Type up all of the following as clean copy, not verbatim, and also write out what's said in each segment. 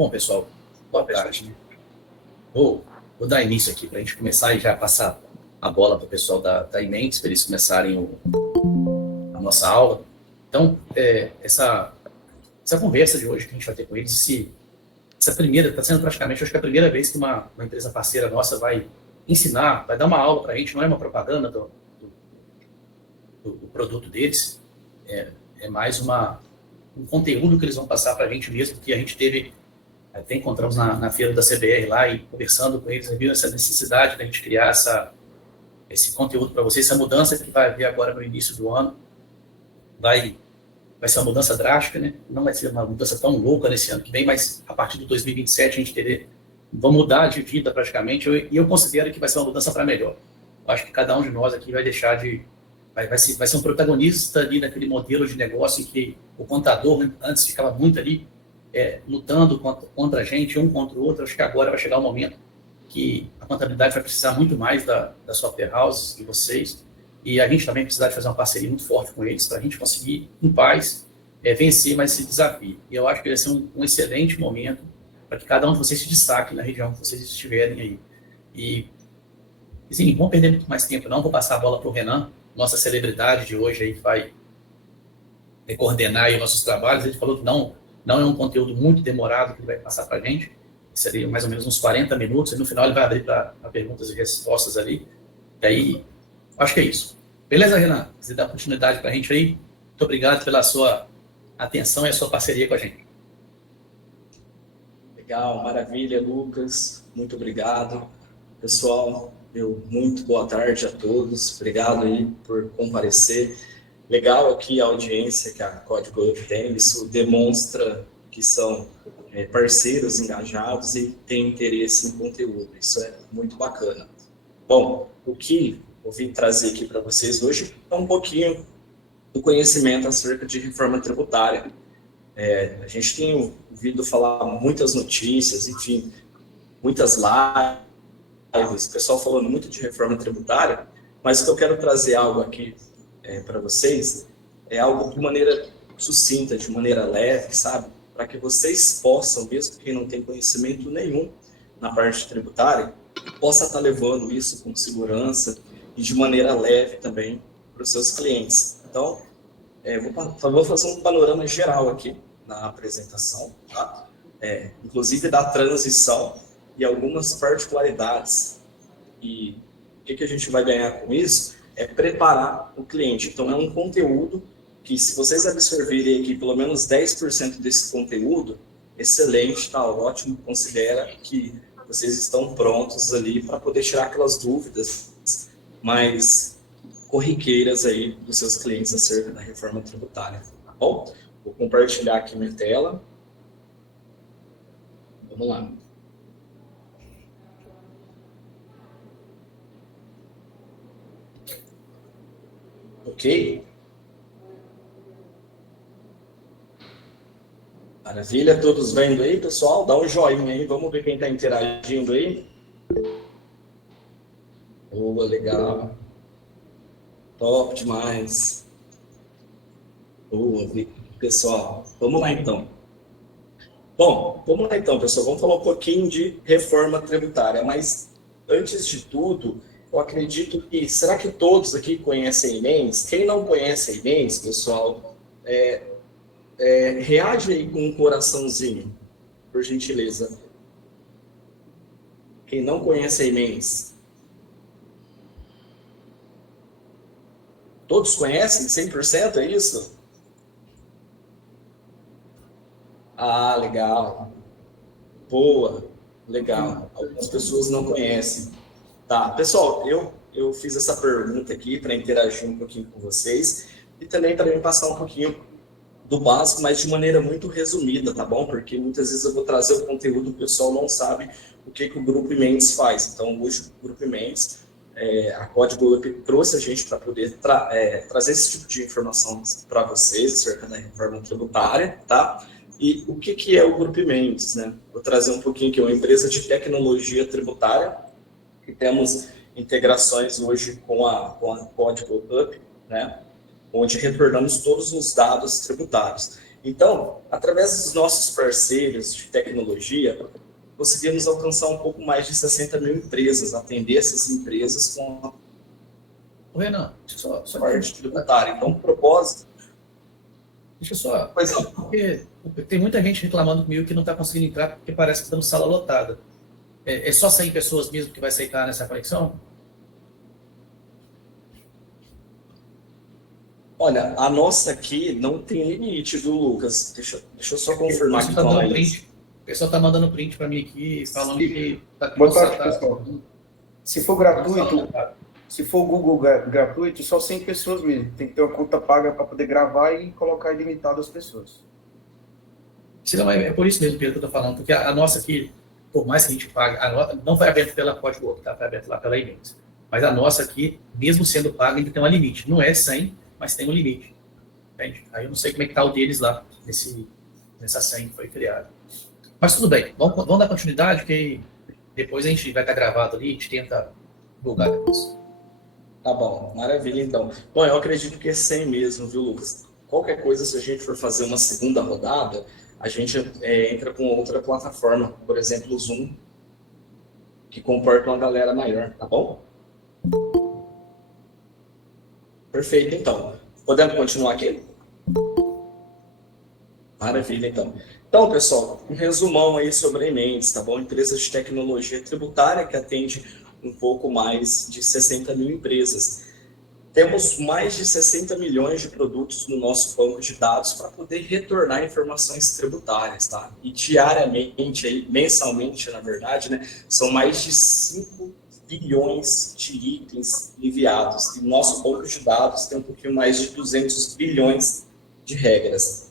Bom, pessoal, boa tarde. Vou dar início aqui para a gente começar e já passar a bola para o pessoal da Imentes, para eles começarem a nossa aula. Então, essa conversa de hoje que a gente vai ter com eles, essa primeira, está sendo praticamente, acho que é a primeira vez que uma empresa parceira nossa vai ensinar, vai dar uma aula para a gente, não é uma propaganda do produto deles, é mais um conteúdo que eles vão passar para a gente mesmo, que a gente teve, até encontramos na feira da CBR lá e conversando com eles, viu essa necessidade da gente criar esse conteúdo para vocês, essa mudança que vai haver agora no início do ano, vai ser uma mudança drástica, né? Não vai ser uma mudança tão louca nesse ano que vem, mas a partir de 2027 a gente vai mudar de vida praticamente, e eu considero que vai ser uma mudança para melhor. Eu acho que cada um de nós aqui vai deixar vai ser um protagonista ali naquele modelo de negócio em que o contador antes ficava muito ali lutando contra a gente, um contra o outro. Acho que agora vai chegar um momento que a contabilidade vai precisar muito mais da software house, de vocês, e a gente também precisar de fazer uma parceria muito forte com eles para a gente conseguir, em paz, vencer mais esse desafio. E eu acho que vai ser um excelente momento para que cada um de vocês se destaque na região que vocês estiverem aí. E, assim, não vamos perder muito mais tempo, não. Vou passar a bola para o Renan, nossa celebridade de hoje aí, que vai coordenar aí nossos trabalhos. Ele falou que não é um conteúdo muito demorado que ele vai passar para a gente, seria mais ou menos uns 40 minutos, e no final ele vai abrir para perguntas e respostas ali. E aí, acho que é isso. Beleza, Renan? Você dá continuidade para a gente aí? Muito obrigado pela sua atenção e a sua parceria com a gente. Legal, maravilha, Lucas. Muito obrigado. Pessoal, muito boa tarde a todos. Obrigado aí por comparecer. Legal aqui a audiência que a Código Up tem. Isso demonstra que são parceiros engajados e têm interesse em conteúdo. Isso é muito bacana. Bom, o que eu vim trazer aqui para vocês hoje é um pouquinho do conhecimento acerca de reforma tributária. A gente tem ouvido falar muitas notícias, enfim, muitas lives, o pessoal falando muito de reforma tributária, mas o que eu quero trazer algo aqui para vocês é algo de maneira sucinta, de maneira leve, sabe? Para que vocês possam, mesmo quem não tem conhecimento nenhum na parte tributária, possa estar levando isso com segurança e de maneira leve também para os seus clientes. Então, vou fazer um panorama geral aqui na apresentação, tá? Inclusive da transição e algumas particularidades. E o que a gente vai ganhar com isso é preparar o cliente. Então, é um conteúdo que, se vocês absorverem aqui pelo menos 10% desse conteúdo, excelente, tá ótimo, considera que vocês estão prontos ali para poder tirar aquelas dúvidas mais corriqueiras aí dos seus clientes acerca da reforma tributária, tá bom? Vou compartilhar aqui minha tela. Vamos lá. Ok? Maravilha, todos vendo aí, pessoal? Dá um joinha aí, vamos ver quem está interagindo aí. Boa, legal. Top demais. Boa, pessoal. Vamos lá, então. Bom, vamos lá, então, pessoal. Vamos falar um pouquinho de reforma tributária. Mas, antes de tudo, eu acredito que... Será que todos aqui conhecem Imentes? Quem não conhece Imentes, pessoal, reage aí com um coraçãozinho, por gentileza. Quem não conhece Imentes? Todos conhecem? 100%, é isso? Ah, legal. Boa, legal. Algumas pessoas não conhecem. Tá, pessoal, eu fiz essa pergunta aqui para interagir um pouquinho com vocês e também para me passar um pouquinho do básico, mas de maneira muito resumida, tá bom? Porque muitas vezes eu vou trazer o conteúdo, o pessoal não sabe o que o Grupo Imentes faz. Então, hoje o Grupo Imentes, a Código Up trouxe a gente para poder trazer esse tipo de informação para vocês acerca da reforma tributária, tá? E o que é o Grupo Imentes, né? Vou trazer um pouquinho aqui, uma empresa de tecnologia tributária, que temos integrações hoje com a Código Up, né? Onde retornamos todos os dados tributários. Então, através dos nossos parceiros de tecnologia, conseguimos alcançar um pouco mais de 60 mil empresas, atender essas empresas com a Renan, só parte tributária. Então, o propósito... Deixa eu só... Pois não. Porque tem muita gente reclamando comigo que não está conseguindo entrar porque parece que está no sala lotada. É só 100 pessoas mesmo que vai aceitar nessa conexão? Olha, a nossa aqui não tem limite, viu, Lucas? Deixa eu só confirmar aqui com a Laís. O pessoal está mandando print para mim aqui, falando que está... Boa tarde, pessoal. Se for gratuito, se for Google gratuito, só 100 pessoas mesmo. Tem que ter uma conta paga para poder gravar e colocar ilimitado as pessoas. Senão é por isso mesmo, Pedro, que eu estou falando, porque a nossa aqui, por mais que a gente pague, não foi aberta pela Código Work, tá? Foi aberta lá pela Imensa. Mas a nossa aqui, mesmo sendo paga, ainda tem um limite. Não é 100, mas tem um limite. Entende? Aí eu não sei como é que está o deles lá, nessa 100 que foi criada. Mas tudo bem, vamos dar continuidade, porque depois a gente vai estar gravado ali, a gente tenta divulgar depois. Tá bom, maravilha então. Bom, eu acredito que é 100 mesmo, viu, Lucas? Qualquer coisa, se a gente for fazer uma segunda rodada, a gente entra com outra plataforma, por exemplo, o Zoom, que comporta uma galera maior, tá bom? Perfeito, então. Podemos continuar aqui? Maravilha, então. Então, pessoal, um resumão aí sobre a Ementes, tá bom? Empresa de tecnologia tributária que atende um pouco mais de 60 mil empresas. Temos mais de 60 milhões de produtos no nosso banco de dados para poder retornar informações tributárias, tá? E diariamente, aí, mensalmente, na verdade, né, são mais de 5 bilhões de itens enviados. E nosso banco de dados tem um pouquinho mais de 200 bilhões de regras.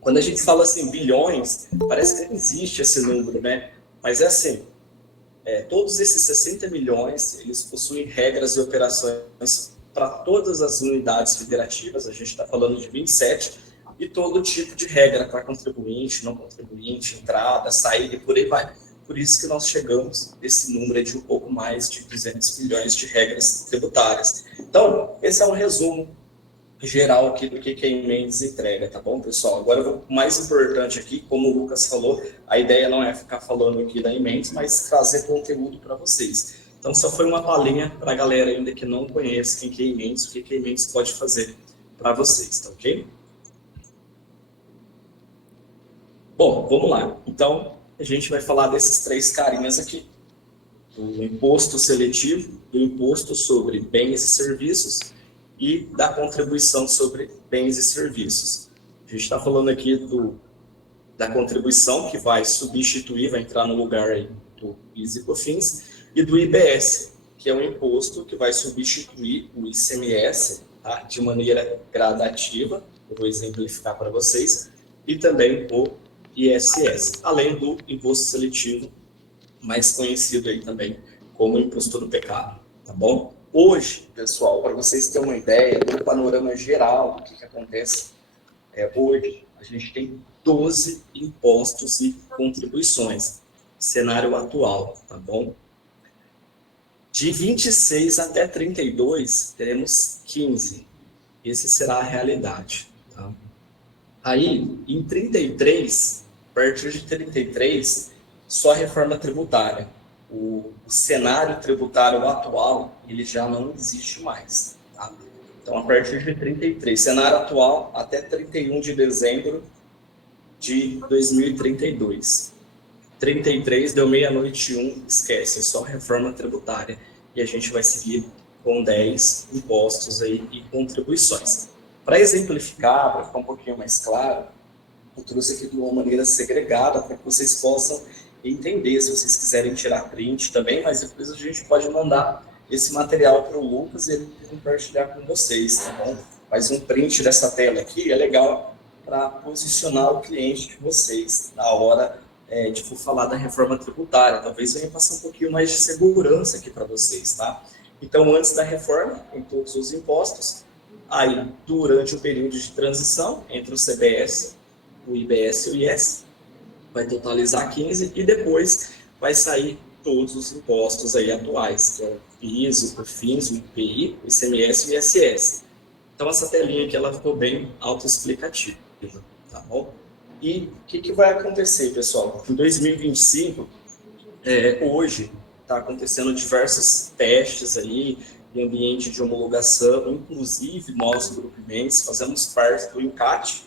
Quando a gente fala assim, bilhões, parece que não existe esse número, né? Mas é assim, todos esses 60 milhões, eles possuem regras e operações para todas as unidades federativas, a gente está falando de 27, e todo tipo de regra para contribuinte, não contribuinte, entrada, saída e por aí vai. Por isso que nós chegamos nesse número de um pouco mais de 200 milhões de regras tributárias. Então, esse é um resumo geral aqui do que a Ementes entrega, tá bom, pessoal? Agora, o mais importante aqui, como o Lucas falou, a ideia não é ficar falando aqui da Ementes, mas trazer conteúdo para vocês. Então, só foi uma palhinha para a galera ainda que não conhece quem que é Ementes, o que a Ementes pode fazer para vocês, tá ok? Bom, vamos lá. Então, a gente vai falar desses 3 carinhas aqui. Do imposto seletivo, do imposto sobre bens e serviços e da contribuição sobre bens e serviços. A gente está falando aqui da contribuição que vai substituir, vai entrar no lugar aí do PIS e COFINS, e do IBS, que é um imposto que vai substituir o ICMS, tá? De maneira gradativa, eu vou exemplificar para vocês, e também o ISS, além do imposto seletivo, mais conhecido aí também como imposto do pecado, tá bom? Hoje, pessoal, para vocês terem uma ideia do panorama geral do que acontece, hoje a gente tem 12 impostos e contribuições, cenário atual, tá bom? De 26 até 32, teremos 15. Esse será a realidade. Tá? Aí, em 33, a partir de 33, só a reforma tributária. O cenário tributário atual, ele já não existe mais. Tá? Então, a partir de 33, cenário atual até 31 de dezembro de 2032. 33 deu meia-noite 1, esquece, é só reforma tributária. E a gente vai seguir com 10 impostos aí e contribuições. Para exemplificar, para ficar um pouquinho mais claro, eu trouxe aqui de uma maneira segregada para que vocês possam entender, se vocês quiserem tirar print também, mas depois a gente pode mandar esse material para o Lucas e ele compartilhar com vocês, tá bom? Mas um print dessa tela aqui é legal para posicionar o cliente de vocês na hora de falar da reforma tributária. Talvez venha passar um pouquinho mais de segurança aqui para vocês, tá? Então, antes da reforma, em todos os impostos, aí, durante o período de transição, entre o CBS, o IBS e o IS, vai totalizar 15 e depois vai sair todos os impostos aí atuais, que é o PIS, o COFINS, o IPI, o ICMS e o ISS. Então, essa telinha aqui, ela ficou bem autoexplicativa. tá bom? E o que vai acontecer, pessoal? Em 2025, hoje, está acontecendo diversos testes aí em ambiente de homologação, inclusive nós, do Grupo Mendes, fazemos parte do INCAT,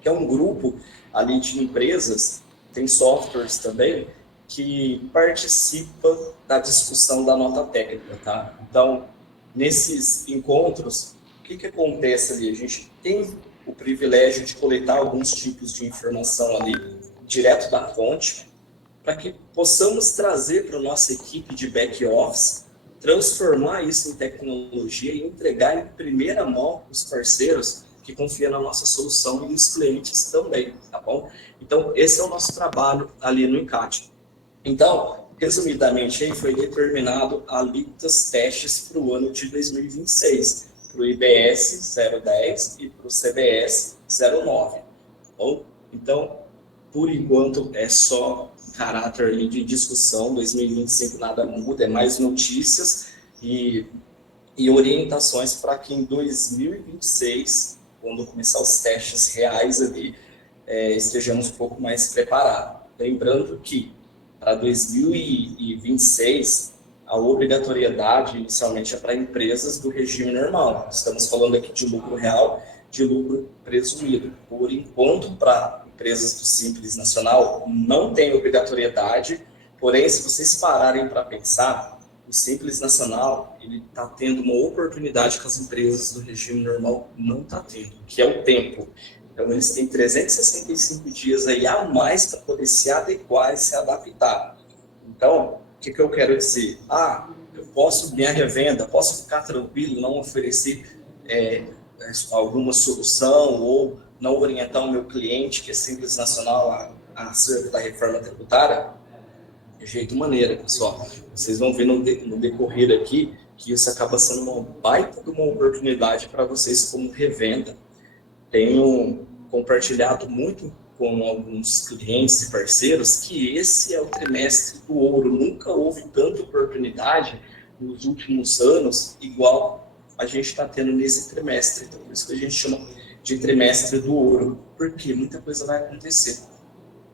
que é um grupo ali de empresas, tem softwares também, que participa da discussão da nota técnica, tá? Então, nesses encontros, o que acontece ali? A gente tem o privilégio de coletar alguns tipos de informação ali, direto da fonte, para que possamos trazer para a nossa equipe de back-office, transformar isso em tecnologia e entregar em primeira mão os parceiros que confiam na nossa solução e os clientes também, tá bom? Então, esse é o nosso trabalho ali no INCAT. Então, resumidamente, aí foi determinado alíquotas testes para o ano de 2026, para o IBS 010 e para o CBS 09. Tá bom? Então, por enquanto, é só caráter ali de discussão. 2025 nada muda, é mais notícias e orientações para que em 2026, quando começar os testes reais ali, estejamos um pouco mais preparados. Lembrando que para 2026, a obrigatoriedade inicialmente é para empresas do regime normal. Estamos falando aqui de lucro real, de lucro presumido. Por enquanto, para empresas do Simples Nacional, não tem obrigatoriedade, porém, se vocês pararem para pensar, o Simples Nacional ele está tendo uma oportunidade que as empresas do regime normal não estão tendo, que é o tempo. Então, eles têm 365 dias aí a mais para poder se adequar e se adaptar. Então, o que eu quero dizer? Eu posso minha revenda, posso ficar tranquilo, não oferecer alguma solução ou não orientar o meu cliente, que é Simples Nacional, acerca da reforma tributária? De jeito maneira, pessoal. Vocês vão ver no decorrer aqui que isso acaba sendo uma baita de uma oportunidade para vocês como revenda. Tenho compartilhado muito com alguns clientes e parceiros que esse é o trimestre do ouro. Nunca houve tanta oportunidade nos últimos anos igual a gente está tendo nesse trimestre. Então, por isso que a gente chama de trimestre do ouro, porque muita coisa vai acontecer.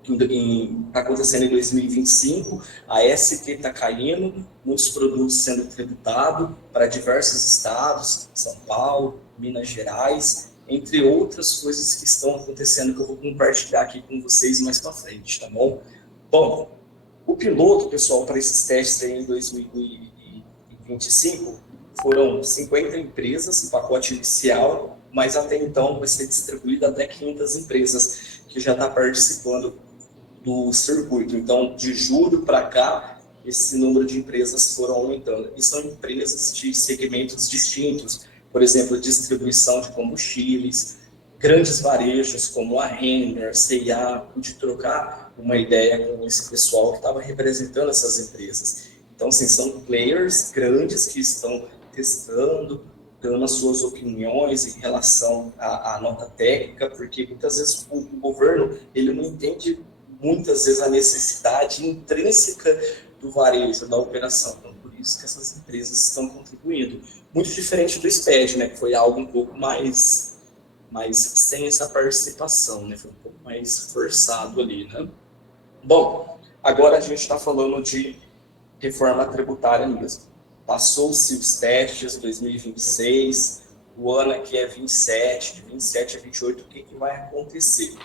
Está acontecendo em 2025, a ST está caindo, muitos produtos sendo tributados para diversos estados, São Paulo, Minas Gerais, entre outras coisas que estão acontecendo que eu vou compartilhar aqui com vocês mais para frente, tá bom? Bom, o piloto, pessoal, para esses testes aí em 2025 foram 50 empresas, pacote inicial, mas até então vai ser distribuído até 500 empresas que já estão participando do circuito. Então, de julho para cá, esse número de empresas foram aumentando. E são empresas de segmentos distintos, por exemplo, distribuição de combustíveis, grandes varejos como a Renner, C&A, pude trocar uma ideia com esse pessoal que estava representando essas empresas. Então, assim, são players grandes que estão testando, dando as suas opiniões em relação à nota técnica, porque muitas vezes o governo ele não entende muitas vezes a necessidade intrínseca do varejo, da operação. Então, por isso que essas empresas estão contribuindo. Muito diferente do SPED, né, que foi algo um pouco mais sem essa participação, né, foi um pouco mais forçado ali, né. Bom, agora a gente está falando de reforma tributária mesmo. Passou-se os testes 2026, o ano aqui é 27, de 27 a 28, o que vai acontecer?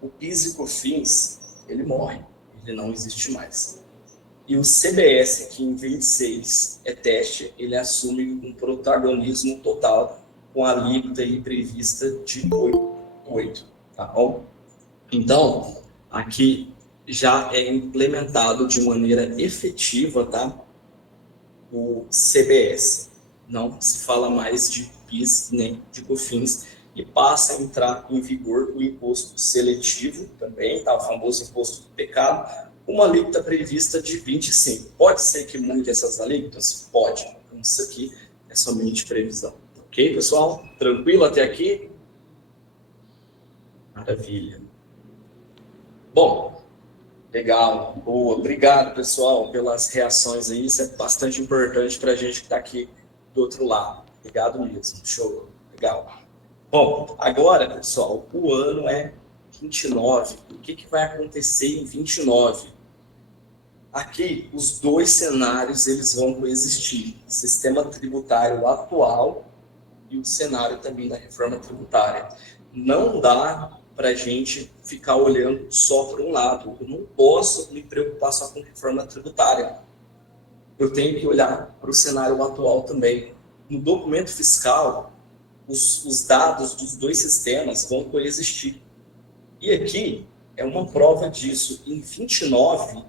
O PIS e COFINS, ele morre, ele não existe mais. E o CBS, que em 26 é teste, ele assume um protagonismo total com a alíquota aí prevista de 8, tá bom? Então, aqui já é implementado de maneira efetiva, tá? O CBS. Não se fala mais de PIS nem de COFINS e passa a entrar em vigor o imposto seletivo também, tá? O famoso imposto do pecado, uma alíquota prevista de 25. Pode ser que mude essas alíquotas? Pode. Então, isso aqui é somente previsão. Ok, pessoal? Tranquilo até aqui? Maravilha. Bom, legal, boa. Obrigado, pessoal, pelas reações aí. Isso é bastante importante para a gente que está aqui do outro lado. Obrigado mesmo. Show. Legal. Bom, agora, pessoal, o ano é 29. O que vai acontecer em 29? Aqui, os dois cenários eles vão coexistir. O sistema tributário atual e o cenário também da reforma tributária. Não dá para a gente ficar olhando só para um lado. Eu não posso me preocupar só com reforma tributária. Eu tenho que olhar para o cenário atual também. No documento fiscal, os dados dos dois sistemas vão coexistir. E aqui é uma prova disso. Em 29,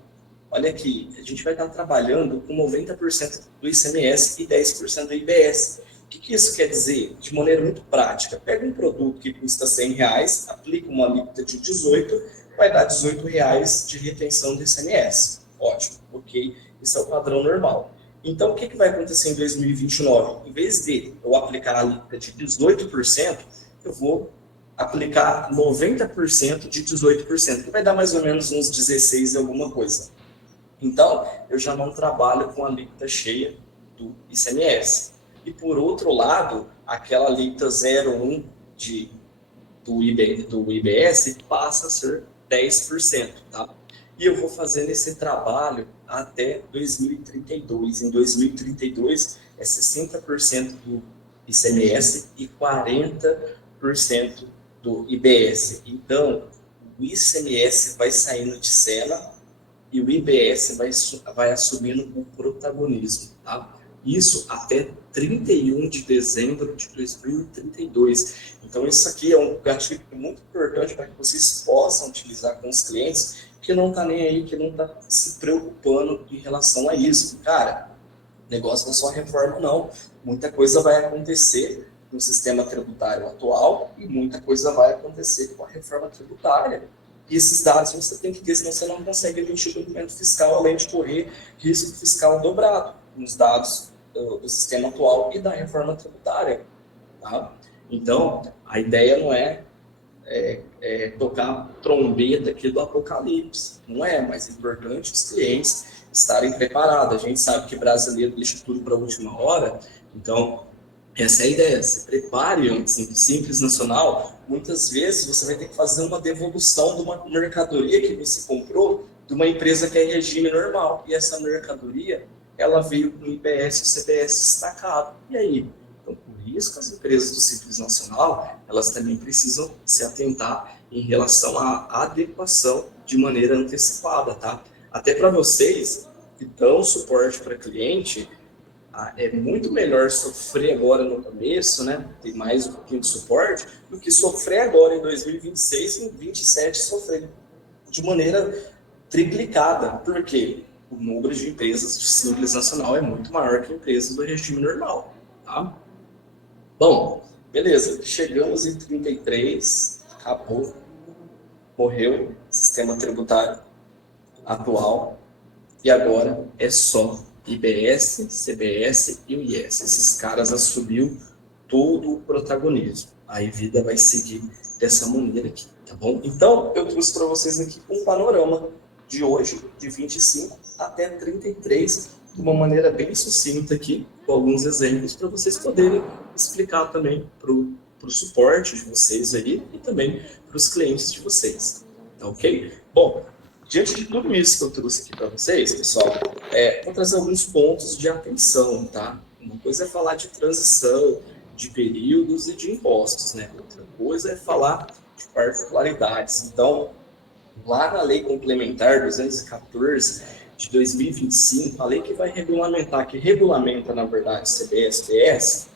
olha aqui, a gente vai estar trabalhando com 90% do ICMS e 10% do IBS. O que isso quer dizer? De maneira muito prática, pega um produto que custa R$100, aplica uma alíquota de 18, vai dar R$18 de retenção do ICMS. Ótimo, ok, isso é o padrão normal. Então, o que vai acontecer em 2029? Em vez de eu aplicar a alíquota de 18%, eu vou aplicar 90% de 18%, que vai dar mais ou menos uns 16 e alguma coisa. Então, eu já não trabalho com a alíquota cheia do ICMS. E, por outro lado, aquela alíquota 0,1 do IBS passa a ser 10%. Tá? E eu vou fazendo esse trabalho até 2032. Em 2032, é 60% do ICMS e 40% do IBS. Então, o ICMS vai saindo de cena e o IBS vai assumindo o protagonismo, tá? Isso até 31 de dezembro de 2032. Então, isso aqui é um gatilho muito importante para que vocês possam utilizar com os clientes que não está nem aí, que não está se preocupando em relação a isso. Cara, negócio não é só reforma, não. Muita coisa vai acontecer no sistema tributário atual e muita coisa vai acontecer com a reforma tributária. E esses dados você tem que ter, senão você não consegue emitir documento fiscal, além de correr risco fiscal dobrado nos dados do sistema atual e da reforma tributária. Tá? Então, a ideia não é tocar trombeta aqui do apocalipse. Não é, mas é importante os clientes estarem preparados. A gente sabe que brasileiro deixa tudo para a última hora, então essa é a ideia. Se prepare antes. Simples Nacional, muitas vezes você vai ter que fazer uma devolução de uma mercadoria que você comprou de uma empresa que é regime normal. E essa mercadoria, ela veio com IBS e CBS destacado. E aí? Então, por isso que as empresas do Simples Nacional, elas também precisam se atentar em relação à adequação de maneira antecipada, tá? Até para vocês que dão suporte para cliente, é muito melhor sofrer agora no começo, né? Ter mais um pouquinho de suporte, do que sofrer agora em 2026 e em 2027 sofrer de maneira triplicada. Por quê? O número de empresas de Simples Nacional é muito maior que empresas do regime normal, tá? Bom, beleza. Chegamos em 33, acabou, morreu o sistema tributário atual e agora é só IBS, CBS e o IS. Esses caras assumiu todo o protagonismo. Aí a vida vai seguir dessa maneira aqui, tá bom? Então, eu trouxe para vocês aqui um panorama de hoje, de 25 até 33, de uma maneira bem sucinta aqui, com alguns exemplos para vocês poderem explicar também para o suporte de vocês aí e também para os clientes de vocês, tá ok? Bom, diante de tudo isso que eu trouxe aqui para vocês, pessoal, vou trazer alguns pontos de atenção, tá? Uma coisa é falar de transição, de períodos e de impostos, né? Outra coisa é falar de particularidades. Então, lá na Lei Complementar 214 de 2025, a lei que vai regulamentar, que regulamenta, na verdade, CBS, PS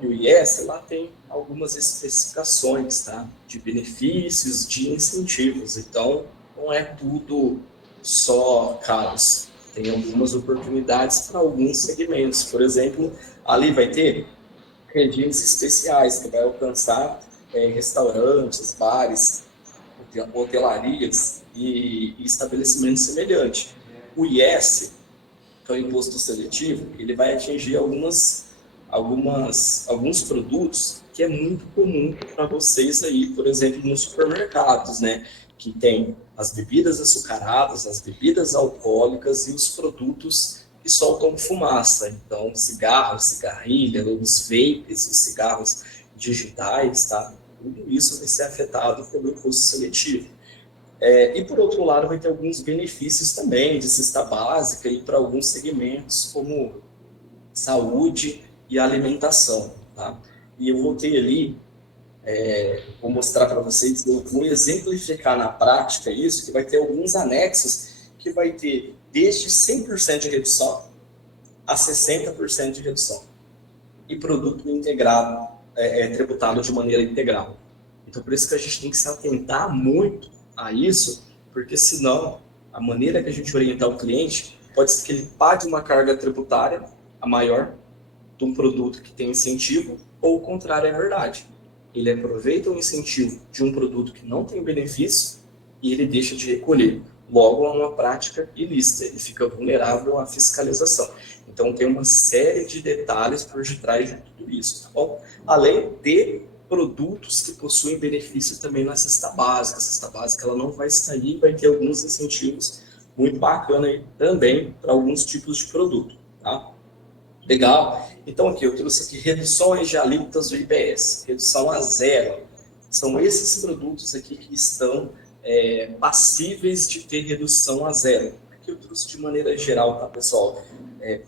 e o IS, lá tem algumas especificações, tá? De benefícios, de incentivos. Então, não é tudo só caros. Tem algumas oportunidades para alguns segmentos. Por exemplo, ali vai ter regimes especiais que vai alcançar restaurantes, bares, hotelarias e estabelecimentos semelhantes. O IS, que é o imposto seletivo, ele vai atingir alguns produtos que é muito comum para vocês aí, por exemplo, nos supermercados, né? Que tem as bebidas açucaradas, as bebidas alcoólicas e os produtos que soltam fumaça. Então, cigarro, cigarrilha, os vapes, os cigarros digitais, tá? Tudo isso vai ser afetado pelo imposto seletivo. E, por outro lado, vai ter alguns benefícios também de cesta básica e para alguns segmentos, como saúde e alimentação, tá? E eu voltei ali, vou mostrar para vocês, eu vou exemplificar na prática isso, que vai ter alguns anexos que vai ter desde 100% de redução a 60% de redução. E produto integrado, tributado de maneira integral. Então, por isso que a gente tem que se atentar muito a isso, porque senão, a maneira que a gente orientar o cliente, pode ser que ele pague uma carga tributária a maior de um produto que tem incentivo, ou o contrário é verdade. Ele aproveita o incentivo de um produto que não tem benefício e ele deixa de recolher. Logo, é uma prática ilícita, ele fica vulnerável à fiscalização. Então, tem uma série de detalhes por detrás de tudo isso, tá bom? Além de produtos que possuem benefício também na cesta básica. A cesta básica ela não vai sair, vai ter alguns incentivos muito bacanas aí também para alguns tipos de produto, tá? Legal? Então, aqui eu trouxe aqui reduções de alíquotas do IPS, redução a zero. São esses produtos aqui que estão passíveis de ter redução a zero. Aqui eu trouxe de maneira geral, tá, pessoal?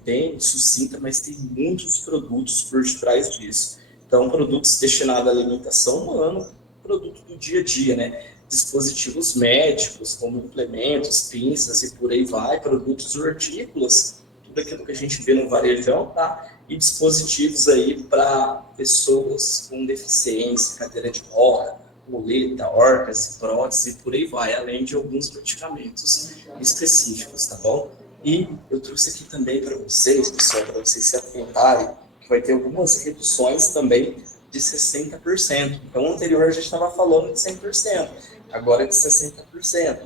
Bem sucinta, mas tem muitos produtos por detrás disso. Então, produtos destinados à alimentação humana, produto do dia a dia, né? Dispositivos médicos, como implementos, pinças e por aí vai, produtos hortícolas, tudo aquilo que a gente vê no varejão, tá? E dispositivos aí para pessoas com deficiência, cadeira de roda, muleta, órtese, prótese e por aí vai, além de alguns medicamentos específicos, tá bom? E eu trouxe aqui também para vocês, pessoal, para vocês se atentarem, que vai ter algumas reduções também de 60%. Então, anterior a gente estava falando de 100%, agora é de 60%.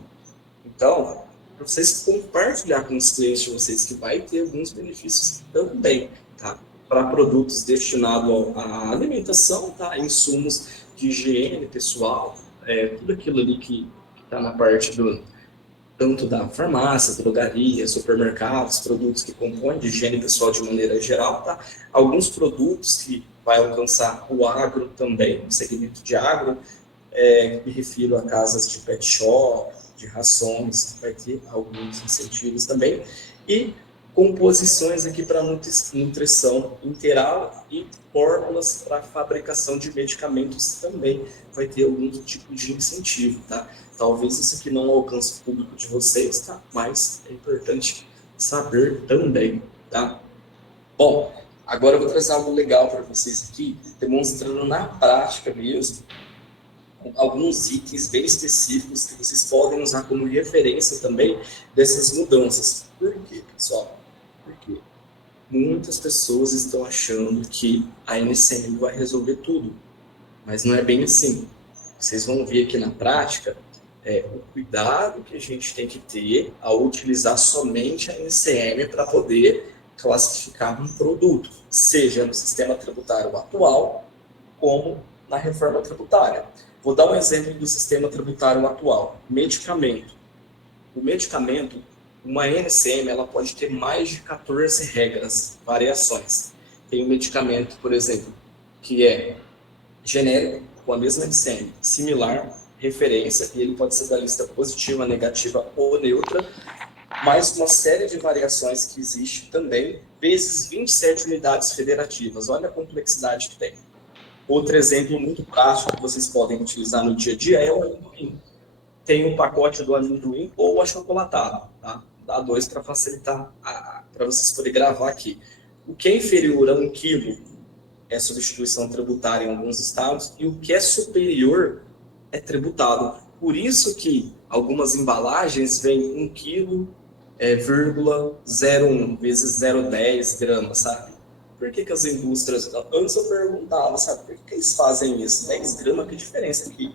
Então, para vocês compartilhar com os clientes de vocês que vai ter alguns benefícios também, tá? Para produtos destinados à alimentação, tá? Insumos de higiene pessoal, tudo aquilo ali que está na parte tanto da farmácia, drogaria, supermercados, produtos que compõem de higiene pessoal de maneira geral, tá? Alguns produtos que vai alcançar o agro também, o segmento de agro, me refiro a casas de pet shop, de rações, vai ter alguns incentivos também, e composições aqui para nutrição integral e fórmulas para fabricação de medicamentos também vai ter algum tipo de incentivo, tá? Talvez isso aqui não alcance o público de vocês, tá? Mas é importante saber também, tá? Bom, agora eu vou trazer algo legal para vocês aqui, demonstrando na prática mesmo alguns itens bem específicos que vocês podem usar como referência também dessas mudanças. Por quê, pessoal? Porque muitas pessoas estão achando que a NCM vai resolver tudo, mas não é bem assim. Vocês vão ver aqui na prática o cuidado que a gente tem que ter ao utilizar somente a NCM para poder classificar um produto, seja no sistema tributário atual, como na reforma tributária. Vou dar um exemplo do sistema tributário atual. Medicamento. O medicamento, uma NCM, ela pode ter mais de 14 regras, variações. Tem um medicamento, por exemplo, que é genérico, com a mesma NCM, similar, referência, e ele pode ser da lista positiva, negativa ou neutra, mais uma série de variações que existe também, vezes 27 unidades federativas. Olha a complexidade que tem. Outro exemplo muito prático que vocês podem utilizar no dia a dia é o amendoim. Tem um pacote do amendoim ou achocolatado, tá? Dá 2 para facilitar, para vocês poderem gravar aqui. O que é inferior a 1 quilo é substituição tributária em alguns estados e o que é superior é tributado. Por isso que algumas embalagens vêm 1 quilo, 0,01 vezes 0,10 gramas, sabe? Por que as indústrias... Antes eu perguntava, sabe, por que eles fazem isso? 10 gramas, que diferença que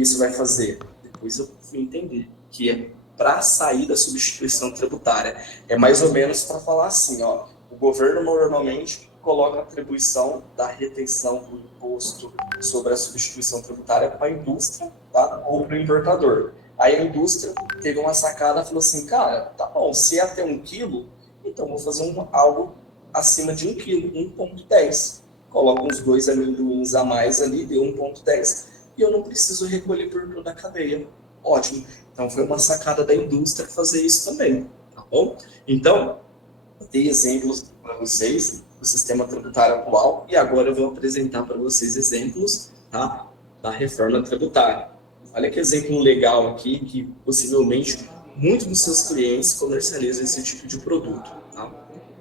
isso vai fazer? Depois eu fui entender que é para sair da substituição tributária. É mais ou menos para falar assim, ó, o governo normalmente coloca a atribuição da retenção do imposto sobre a substituição tributária para a indústria, tá? Ou para o importador. Aí a indústria teve uma sacada e falou assim, cara, tá bom, se é até 1 quilo, então vou fazer algo acima de 1 quilo, 1,10. coloco uns 2 amendoins a mais ali, deu 1,10, e eu não preciso recolher por toda a cadeia. Ótimo. Então, foi uma sacada da indústria fazer isso também, tá bom? Então, eu dei exemplos para vocês do sistema tributário atual e agora eu vou apresentar para vocês exemplos, tá, da reforma tributária. Olha que exemplo legal aqui, que possivelmente muitos dos seus clientes comercializam esse tipo de produto. Tá?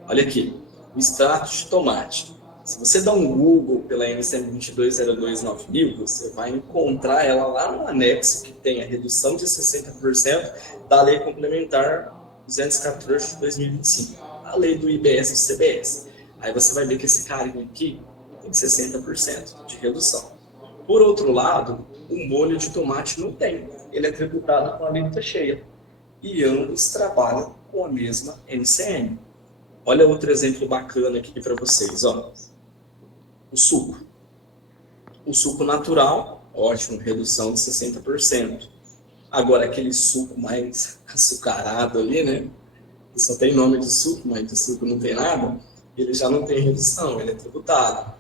Olha aqui, o extrato de tomate. Se você dá um Google pela NCM 2202/9000, você vai encontrar ela lá no anexo que tem a redução de 60% da Lei Complementar 214 de 2025, a lei do IBS e do CBS. Aí você vai ver que esse carinha aqui tem 60% de redução. Por outro lado, o molho de tomate não tem. Ele é tributado com a alíquota cheia. E ambos trabalham com a mesma NCM. Olha outro exemplo bacana aqui para vocês. Ó. O suco. O suco natural, ótimo, redução de 60%. Agora, aquele suco mais açucarado ali, né? Que só tem nome de suco, mas de suco não tem nada, ele já não tem redução, ele é tributado.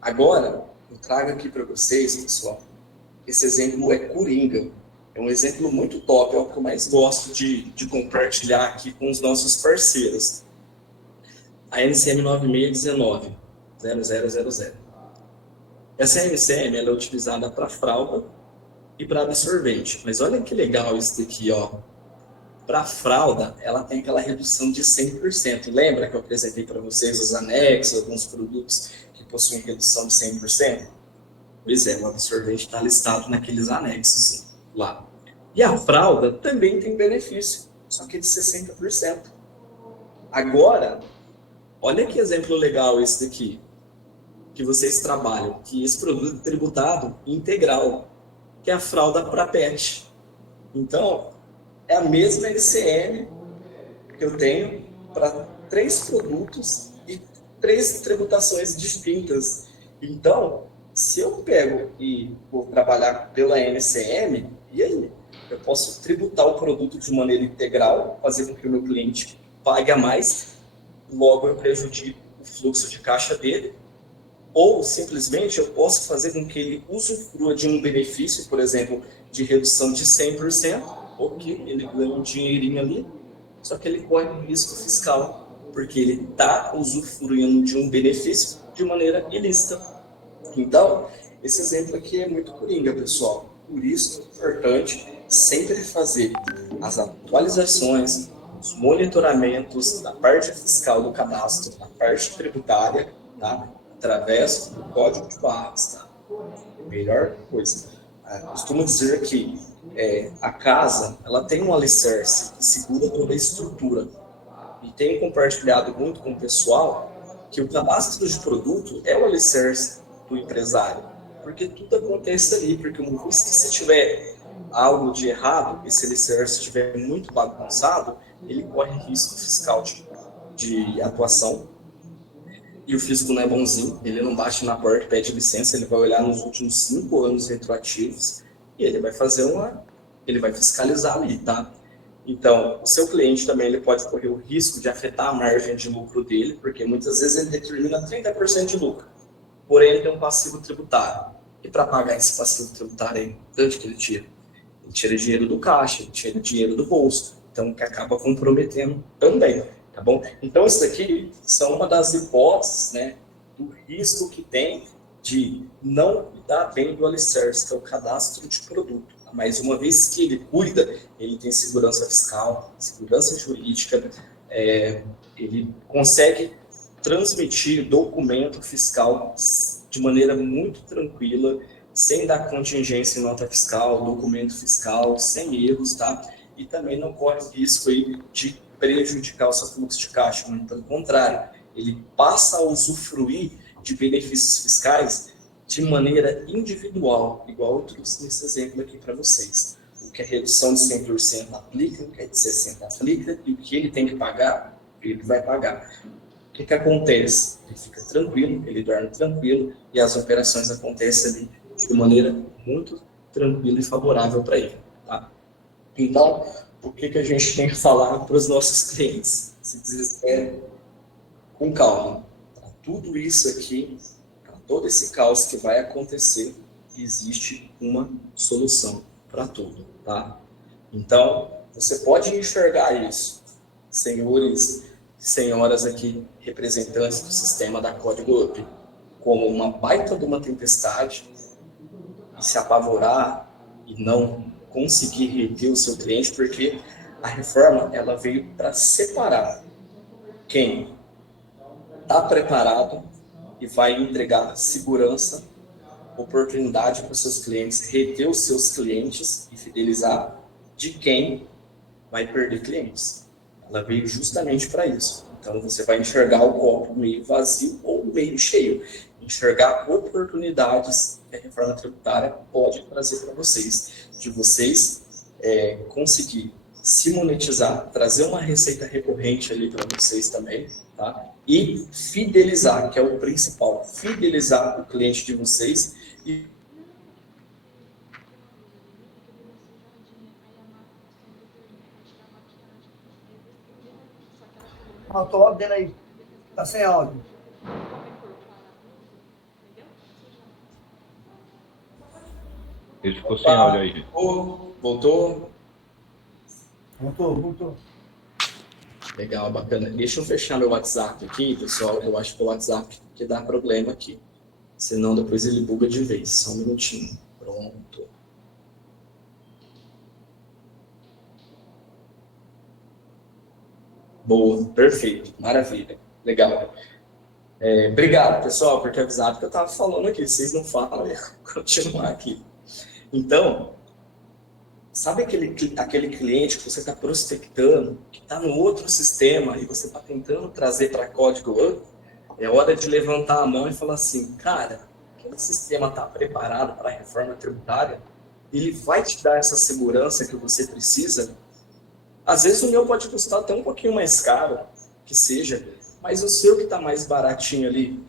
Agora, eu trago aqui para vocês, pessoal, esse exemplo é Coringa. É um exemplo muito top, é o que eu mais gosto de compartilhar aqui com os nossos parceiros. A NCM 9619-0000. Essa NCM ela é utilizada para fralda e para absorvente. Mas olha que legal isso daqui, ó. Para a fralda, ela tem aquela redução de 100%. Lembra que eu apresentei para vocês os anexos, alguns produtos que possuem redução de 100%? Pois é, o absorvente está listado naqueles anexos lá. E a fralda também tem benefício, só que de 60%. Agora, olha que exemplo legal esse daqui, que vocês trabalham, que esse produto é tributado integral, que é a fralda para pet. Então, é a mesma NCM que eu tenho para 3 produtos e 3 tributações distintas. Então, se eu pego e vou trabalhar pela NCM, e aí? Eu posso tributar o produto de maneira integral, fazer com que o meu cliente pague a mais, logo eu prejudico o fluxo de caixa dele, ou simplesmente eu posso fazer com que ele usufrua de um benefício, por exemplo, de redução de 100%, ok, ele ganha um dinheirinho ali, só que ele corre um risco fiscal, porque ele está usufruindo de um benefício de maneira ilícita. Então, esse exemplo aqui é muito coringa, pessoal. Por isso é importante sempre fazer as atualizações, os monitoramentos da parte fiscal do cadastro, da parte tributária, tá? Através do código de barras. Tá? Melhor coisa. Costumo dizer que a casa ela tem um alicerce que segura toda a estrutura. E tenho compartilhado muito com o pessoal que o cadastro de produto é o alicerce do empresário. Porque tudo acontece ali. Porque uma vez que se tiver algo de errado, esse alicerce estiver muito bagunçado, ele corre risco fiscal de atuação. E o fisco não é bonzinho, ele não bate na porta, pede licença, ele vai olhar nos últimos 5 anos retroativos e ele vai fazer ele vai fiscalizar ali, tá? Então, o seu cliente também ele pode correr o risco de afetar a margem de lucro dele, porque muitas vezes ele determina 30% de lucro, porém ele tem um passivo tributário. E para pagar esse passivo tributário aí, tanto que ele tira? Ele tira dinheiro do caixa, ele tira dinheiro do bolso, então que acaba comprometendo também. Tá bom? Então, isso daqui são uma das hipóteses, né, do risco que tem de não cuidar bem do alicerce, que é o cadastro de produto. Mas uma vez que ele cuida, ele tem segurança fiscal, segurança jurídica, ele consegue transmitir documento fiscal de maneira muito tranquila, sem dar contingência em nota fiscal, documento fiscal, sem erros, tá? E também não corre o risco aí de prejudicar o seu fluxo de caixa, muito pelo contrário, ele passa a usufruir de benefícios fiscais de maneira individual, igual eu trouxe nesse exemplo aqui para vocês. O que a redução de 100% aplica, o que é de 60% aplica, e o que ele tem que pagar, ele vai pagar. O que acontece? Ele fica tranquilo, ele dorme tranquilo, e as operações acontecem ali de maneira muito tranquila e favorável para ele. Tá? Então, o que a gente tem que falar para os nossos clientes? Se desesperem com calma. Tudo isso aqui, todo esse caos que vai acontecer, existe uma solução para tudo, tá? Então, você pode enxergar isso, senhores e senhoras aqui, representantes do sistema da Código Up, como uma baita de uma tempestade, e se apavorar e não conseguir reter o seu cliente, porque a reforma ela veio para separar quem está preparado e vai entregar segurança, oportunidade para os seus clientes, reter os seus clientes e fidelizar, de quem vai perder clientes. Ela veio justamente para isso. Então você vai enxergar o copo meio vazio ou meio cheio. Enxergar oportunidades que a reforma tributária pode trazer para vocês, de vocês conseguir se monetizar, trazer uma receita recorrente ali para vocês também, tá? E fidelizar, que é o principal, fidelizar o cliente de vocês e Faltou o áudio dele aí. Tá sem áudio. Ele ficou sem áudio aí. Voltou. Voltou. Legal, bacana. Deixa eu fechar meu WhatsApp aqui, pessoal. Eu acho que o WhatsApp que dá problema aqui. Senão depois ele buga de vez. Só um minutinho. Pronto. Boa, perfeito. Maravilha. Legal. Obrigado, pessoal, por ter avisado que eu estava falando aqui. Vocês não falam, eu vou continuar aqui. Então, sabe aquele cliente que você está prospectando, que está no outro sistema e você está tentando trazer para Código Up? É hora de levantar a mão e falar assim, cara, aquele sistema está preparado para a reforma tributária? Ele vai te dar essa segurança que você precisa? Às vezes o meu pode custar até um pouquinho mais caro, que seja, mas o seu que está mais baratinho ali,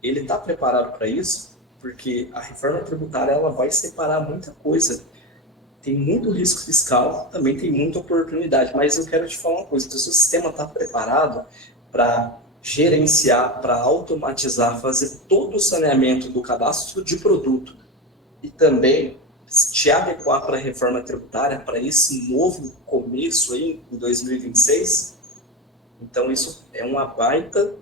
ele está preparado para isso? Porque a reforma tributária ela vai separar muita coisa. Tem muito risco fiscal, também tem muita oportunidade, mas eu quero te falar uma coisa, se o seu sistema está preparado para gerenciar, para automatizar, fazer todo o saneamento do cadastro de produto e também te adequar para a reforma tributária, para esse novo começo aí em 2026, então isso é uma baita,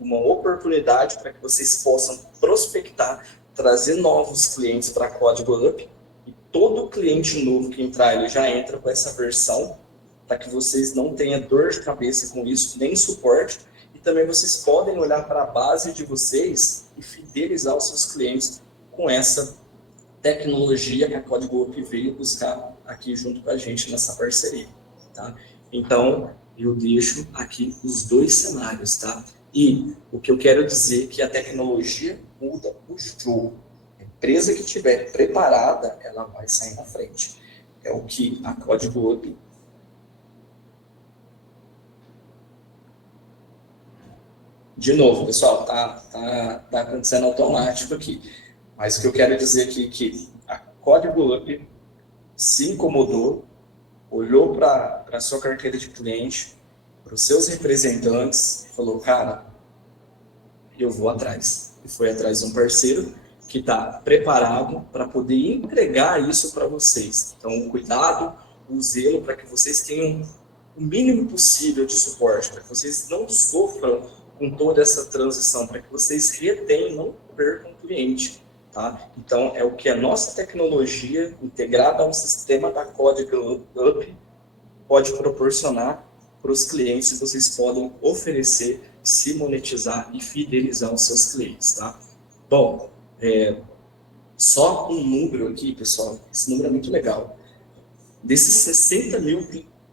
uma oportunidade para que vocês possam prospectar, trazer novos clientes para Código Up, e todo cliente novo que entrar, ele já entra com essa versão, para que vocês não tenham dor de cabeça com isso, nem suporte, e também vocês podem olhar para a base de vocês e fidelizar os seus clientes com essa tecnologia que a Código Up veio buscar aqui junto com a gente nessa parceria, tá? Então, eu deixo aqui os dois cenários, tá? E o que eu quero dizer é que a tecnologia muda o jogo. A empresa que estiver preparada, ela vai sair na frente. É o que a Código Up... De novo, pessoal, tá acontecendo automático aqui. Mas o que eu quero dizer aqui é que a Código Up se incomodou, olhou para a sua carteira de cliente, para os seus representantes, e falou, cara, eu vou atrás. E foi atrás de um parceiro que está preparado para poder entregar isso para vocês. Então, o cuidado, o zelo para que vocês tenham o mínimo possível de suporte, para que vocês não sofram com toda essa transição, para que vocês retenham, não percam o cliente. Tá? Então, é o que a nossa tecnologia, integrada ao sistema da Código Up, pode proporcionar para os clientes, vocês podem oferecer, se monetizar e fidelizar os seus clientes. Tá? Bom, só um número aqui, pessoal, esse número é muito legal. Desses 60 mil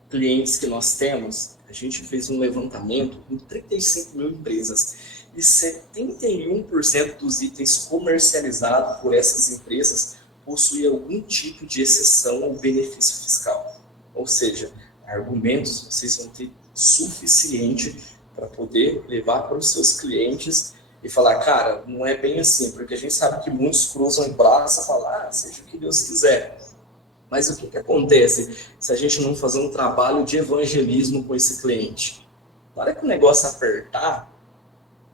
clientes que nós temos, a gente fez um levantamento com 35 mil empresas. E 71% dos itens comercializados por essas empresas possuem algum tipo de exceção ou benefício fiscal. Ou seja, argumentos vocês vão ter suficiente para poder levar para os seus clientes e falar, cara, não é bem assim, porque a gente sabe que muitos cruzam em braço e falam, seja o que Deus quiser. Mas o que acontece se a gente não fazer um trabalho de evangelismo com esse cliente? Na hora que o negócio apertar,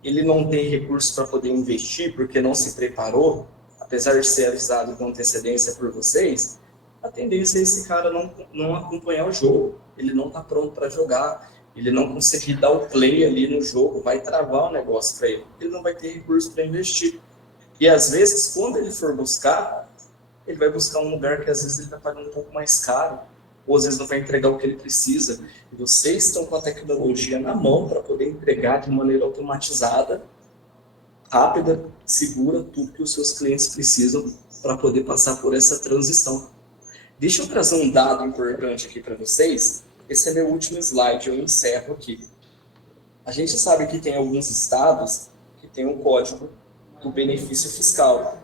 ele não tem recurso para poder investir porque não se preparou, apesar de ser avisado com antecedência por vocês, a tendência é esse cara não acompanhar o jogo, ele não está pronto para jogar, ele não conseguir dar o play ali no jogo, vai travar o negócio para ele não vai ter recurso para investir. E às vezes, quando ele for buscar, ele vai buscar um lugar que às vezes ele está pagando um pouco mais caro, ou às vezes não vai entregar o que ele precisa. E vocês estão com a tecnologia na mão para poder entregar de maneira automatizada, rápida, segura, tudo que os seus clientes precisam para poder passar por essa transição. Deixa eu trazer um dado importante aqui para vocês. Esse é meu último slide, eu encerro aqui. A gente sabe que tem alguns estados que tem um código do benefício fiscal.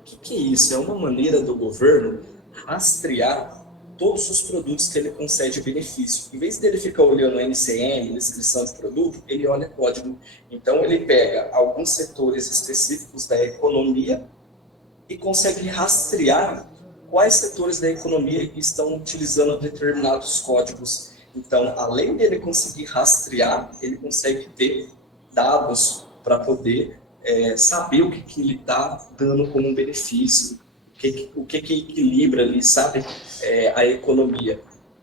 O que é isso? É uma maneira do governo rastrear todos os produtos que ele concede benefício. Em vez dele ficar olhando NCM, descrição de produto, ele olha código. Então, ele pega alguns setores específicos da economia e consegue rastrear quais setores da economia estão utilizando determinados códigos. Então, além dele conseguir rastrear, ele consegue ter dados para poder saber o que ele está dando como um benefício, o que equilibra ali, sabe, a economia.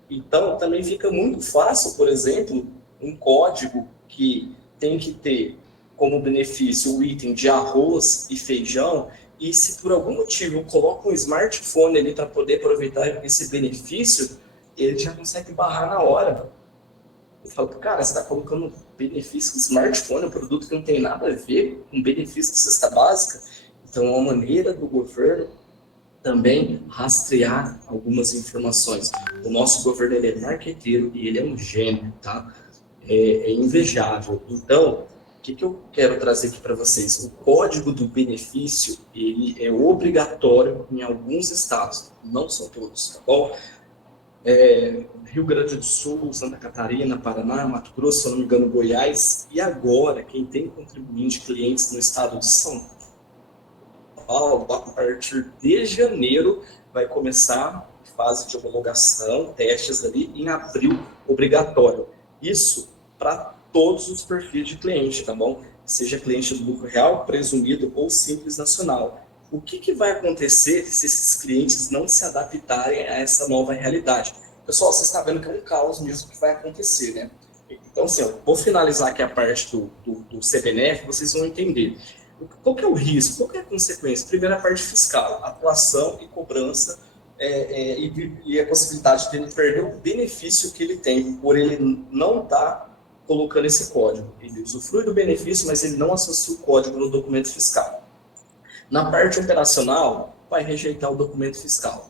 Então, também fica muito fácil, por exemplo, um código que tem que ter como benefício o item de arroz e feijão, e se por algum motivo eu coloco um smartphone ali para poder aproveitar esse benefício, ele já consegue barrar na hora. Eu falo, cara, você está colocando benefício do smartphone, um produto que não tem nada a ver com benefício de cesta básica. Então, é uma maneira do governo também rastrear algumas informações. O nosso governo, ele é marqueteiro e ele é um gênio, tá? É invejável. Então, o que eu quero trazer aqui para vocês? O código do benefício, ele é obrigatório em alguns estados, não são todos, tá bom? Rio Grande do Sul, Santa Catarina, Paraná, Mato Grosso, se eu não me engano, Goiás, e agora, quem tem contribuinte clientes no estado de São Paulo, a partir de janeiro, vai começar a fase de homologação, testes ali, em abril, obrigatório. Isso para todos os perfis de cliente, tá bom? Seja cliente do lucro real, presumido ou simples nacional. O que vai acontecer se esses clientes não se adaptarem a essa nova realidade? Pessoal, vocês estão vendo que é um caos mesmo que vai acontecer, né? Então, assim, eu vou finalizar aqui a parte do CBNF, vocês vão entender. Qual que é o risco? Qual que é a consequência? Primeiro, a parte fiscal, atuação e cobrança, e a possibilidade de ele perder o benefício que ele tem, por ele não estar colocando esse código. Ele usufrui do benefício, mas ele não associa o código no documento fiscal. Na parte operacional, vai rejeitar o documento fiscal.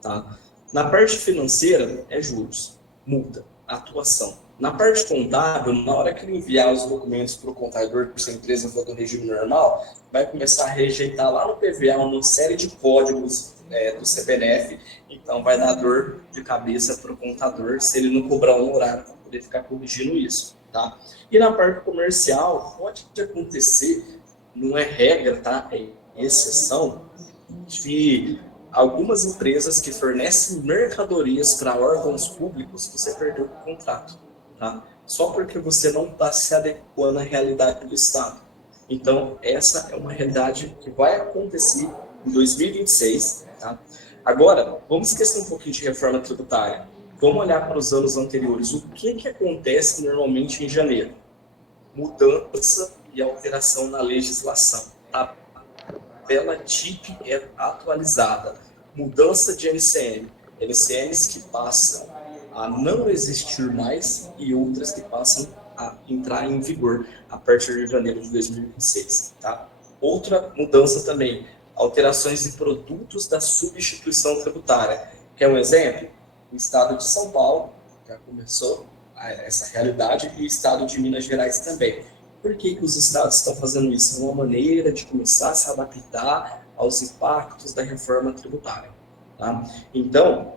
Tá? Na parte financeira, é juros, multa, atuação. Na parte contábil, na hora que ele enviar os documentos para o contador, se a empresa for do regime normal, vai começar a rejeitar lá no PVA uma série de códigos do CPNF, então vai dar dor de cabeça para o contador se ele não cobrar um horário para poder ficar corrigindo isso. Tá? E na parte comercial, pode acontecer, não é regra, tá? É exceção, de algumas empresas que fornecem mercadorias para órgãos públicos, você perdeu o contrato, tá? Só porque você não está se adequando à realidade do Estado. Então, essa é uma realidade que vai acontecer em 2026, tá? Agora, vamos esquecer um pouquinho de reforma tributária. Vamos olhar para os anos anteriores. O que acontece normalmente em janeiro? Mudança e alteração na legislação, tá? Tabela TIP é atualizada, mudança de NCM, NCMs que passam a não existir mais e outras que passam a entrar em vigor a partir de janeiro de 2026. Tá? Outra mudança também, alterações de produtos da substituição tributária. Quer um exemplo? O estado de São Paulo já começou essa realidade e o estado de Minas Gerais também. Por que os estados estão fazendo isso? É uma maneira de começar a se adaptar aos impactos da reforma tributária. Tá? Então,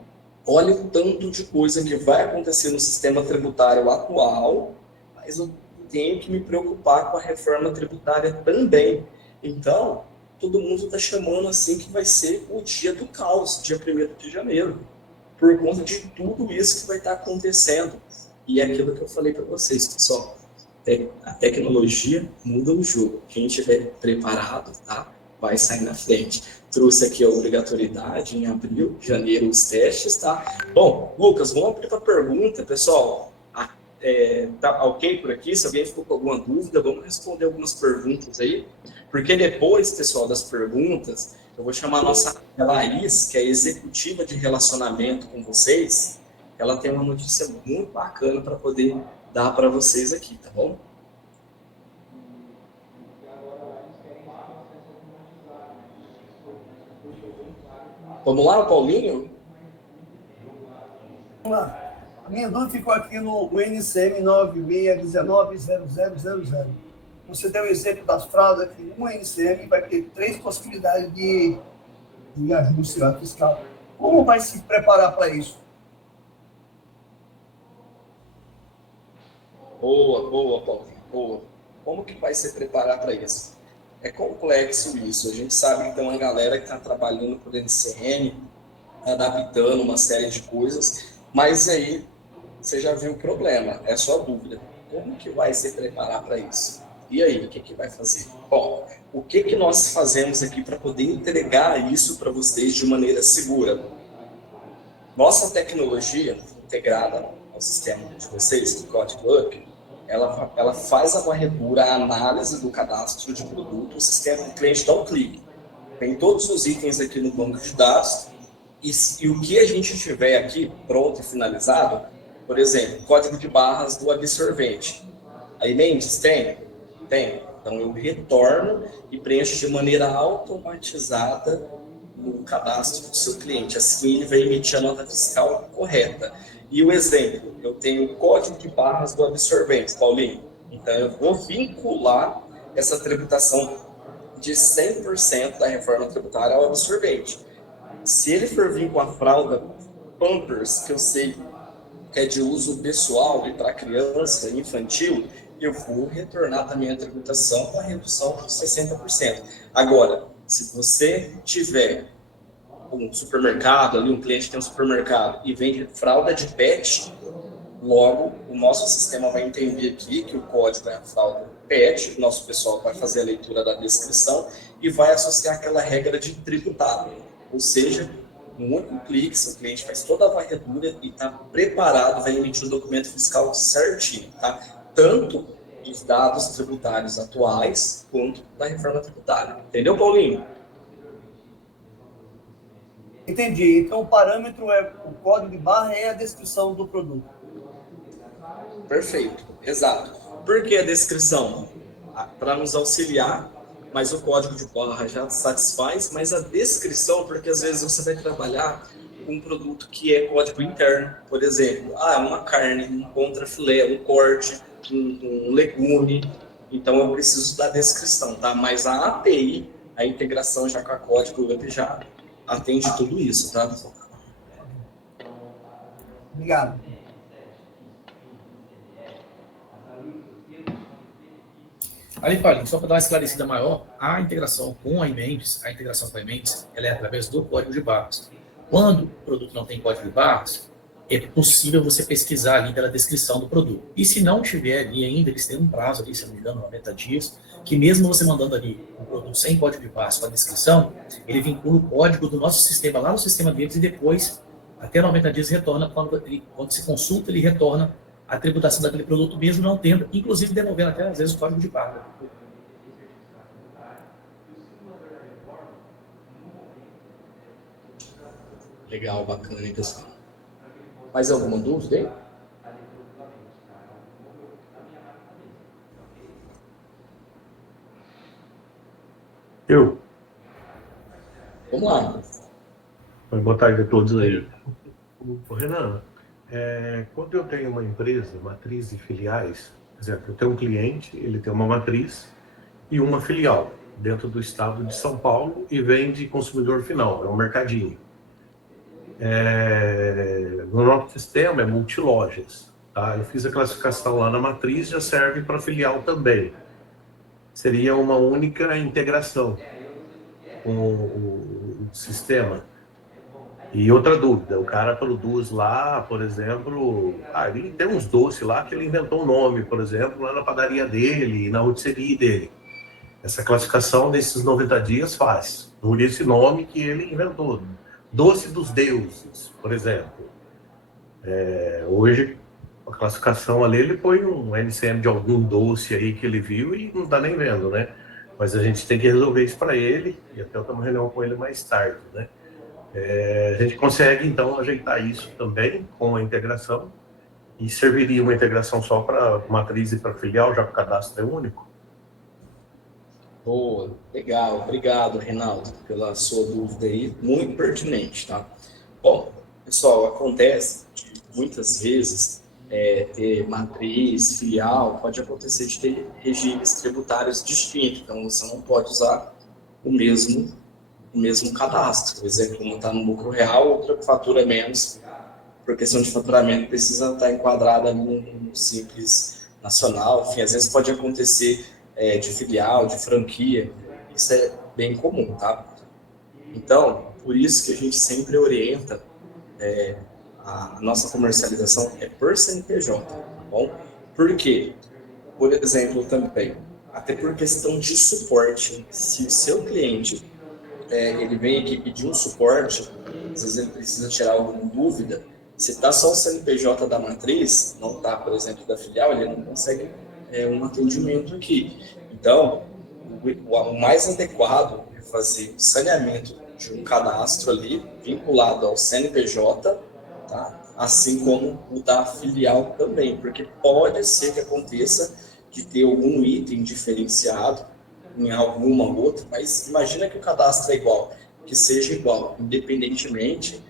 olha o tanto de coisa que vai acontecer no sistema tributário atual, mas eu tenho que me preocupar com a reforma tributária também. Então, todo mundo está chamando assim que vai ser o dia do caos, dia 1º de janeiro, por conta de tudo isso que vai estar acontecendo. E é aquilo que eu falei para vocês, pessoal. A tecnologia muda o jogo. Quem estiver preparado, tá, vai sair na frente. Trouxe aqui a obrigatoriedade em abril, janeiro, os testes, tá? Bom, Lucas, vamos abrir para pergunta, pessoal. Tá ok por aqui? Se alguém ficou com alguma dúvida, vamos responder algumas perguntas aí. Porque depois, pessoal, das perguntas, eu vou chamar a nossa Laís, que é executiva de relacionamento com vocês. Ela tem uma notícia muito bacana para poder dar para vocês aqui, tá bom? Vamos lá, Paulinho? Vamos lá. A minha dúvida ficou aqui no NCM 96190000. Você deu o exemplo das fraldas que um NCM vai ter 3 possibilidades de ajuste fiscal. Como vai se preparar para isso? Boa, Paulinho, boa. Como que vai se preparar para isso? É complexo isso. A gente sabe que tem uma galera que está trabalhando por NCM, adaptando uma série de coisas, mas aí você já viu o problema, é só dúvida. Como que vai se preparar para isso? E aí, o que vai fazer? Bom, o que nós fazemos aqui para poder entregar isso para vocês de maneira segura? Nossa tecnologia integrada ao sistema de vocês, do CódigoUp, ela faz a varredura, a análise do cadastro de produto, o sistema do cliente dá um clique. Tem todos os itens aqui no banco de dados, e o que a gente tiver aqui pronto e finalizado, por exemplo, código de barras do absorvente. Aí, Mendes, tem? Tem. Então, eu retorno e preencho de maneira automatizada no cadastro do seu cliente. Assim, ele vai emitir a nota fiscal correta. E o exemplo, eu tenho o código de barras do absorvente, Paulinho. Então, eu vou vincular essa tributação de 100% da reforma tributária ao absorvente. Se ele for vir com a fralda Pampers, que eu sei que é de uso pessoal e para criança e infantil, eu vou retornar também a tributação com a redução de 60%. Agora, se você tiver um supermercado, ali um cliente tem um supermercado e vende fralda de pet, logo o nosso sistema vai entender aqui que o código é a fralda pet, o nosso pessoal vai fazer a leitura da descrição e vai associar aquela regra de tributado. Ou seja, num único clique, seu cliente faz toda a varredura e está preparado, vai emitir o documento fiscal certinho, tá? Tanto dos dados tributários atuais quanto da reforma tributária. Entendeu, Paulinho? Entendi. Então, o parâmetro é o código de barra e a descrição do produto. Perfeito, exato. Por que a descrição? Para nos auxiliar, mas o código de barra já satisfaz, mas a descrição, porque às vezes você vai trabalhar com um produto que é código interno, por exemplo, uma carne, um contrafilé, um corte, um legume, então eu preciso da descrição, tá? Mas a API, a integração já com a código web já atende tudo isso, tá? Obrigado. Ali, Paulinho, só para dar uma esclarecida maior, a integração com a Mendes, ela é através do código de barras. Quando o produto não tem código de barras, é possível você pesquisar ali pela descrição do produto. E se não tiver ali ainda, eles têm um prazo ali, se não me engano, 90 dias, que mesmo você mandando ali um produto sem código de barras com a descrição, ele vincula o código do nosso sistema lá no sistema deles e depois, até 90 dias, retorna, quando se consulta, ele retorna a tributação daquele produto mesmo não tendo, inclusive devolvendo até às vezes o código de barra. Legal, bacana, hein, pessoal? Mais alguma dúvida aí? Eu. Vamos lá. Boa tarde a todos aí. Renan, quando eu tenho uma empresa, matriz e filiais, por exemplo, eu tenho um cliente, ele tem uma matriz e uma filial dentro do estado de São Paulo e vende consumidor final, é um mercadinho. No nosso sistema é multilojas, tá? Eu fiz a classificação lá na matriz, já serve para filial também. Seria uma única integração com o sistema. E outra dúvida, o cara produz lá, por exemplo, ele tem uns doces lá que ele inventou um nome, por exemplo, lá na padaria dele, na rotisserie dele. Essa classificação desses 90 dias faz, por esse nome que ele inventou. Doce dos deuses, por exemplo. Hoje, a classificação ali, ele põe um NCM de algum doce aí que ele viu e não está nem vendo, né? Mas a gente tem que resolver isso para ele, e até eu estou uma reunião com ele mais tarde, né? A gente consegue, então, ajeitar isso também com a integração, e serviria uma integração só para matriz e para filial, já que o cadastro é único? Boa, legal. Obrigado, Reinaldo, pela sua dúvida aí, muito pertinente, tá? Bom, pessoal, acontece que muitas vezes ter matriz, filial, pode acontecer de ter regimes tributários distintos, então você não pode usar o mesmo cadastro. Por exemplo, um está no lucro real, outra fatura menos, por questão de faturamento precisa estar enquadrada no Simples Nacional. Enfim, às vezes pode acontecer de filial, de franquia, isso é bem comum, tá? Então, por isso que a gente sempre orienta a nossa comercialização por CNPJ, tá bom? Por quê? Por exemplo, também, até por questão de suporte, se o seu cliente ele vem aqui pedir um suporte, às vezes ele precisa tirar alguma dúvida, se está só o CNPJ da matriz, não está, por exemplo, da filial, ele não consegue um atendimento aqui. Então, o mais adequado é fazer o saneamento de um cadastro ali, vinculado ao CNPJ, tá? Assim como o da filial também, porque pode ser que aconteça de ter algum item diferenciado em alguma outra, mas imagina que o cadastro é igual, que seja igual, independentemente,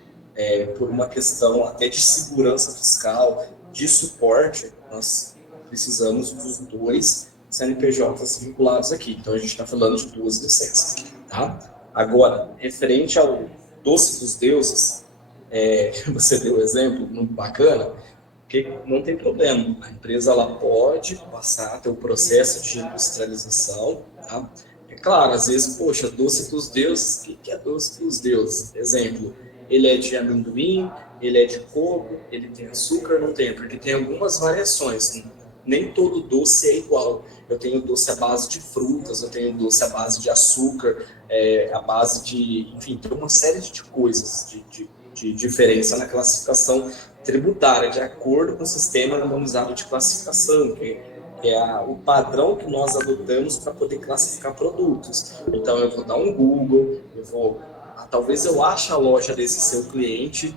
por uma questão até de segurança fiscal, de suporte, nós precisamos dos dois CNPJs vinculados aqui. Então, a gente está falando de duas licenças, tá? Agora, referente ao doce dos deuses, você deu um exemplo muito bacana, que não tem problema. A empresa ela pode passar a ter o processo de industrialização, tá? É claro, às vezes, poxa, doce dos deuses, o que é doce dos deuses? Exemplo, ele é de amendoim, ele é de coco, ele tem açúcar, não tem, porque tem algumas variações. Nem todo doce é igual. Eu tenho doce à base de frutas, eu tenho doce à base de açúcar, à base de... Enfim, tem uma série de coisas de diferença na classificação tributária, de acordo com o sistema harmonizado de classificação, que é o padrão que nós adotamos para poder classificar produtos. Então, eu vou dar um Google, talvez eu ache a loja desse seu cliente,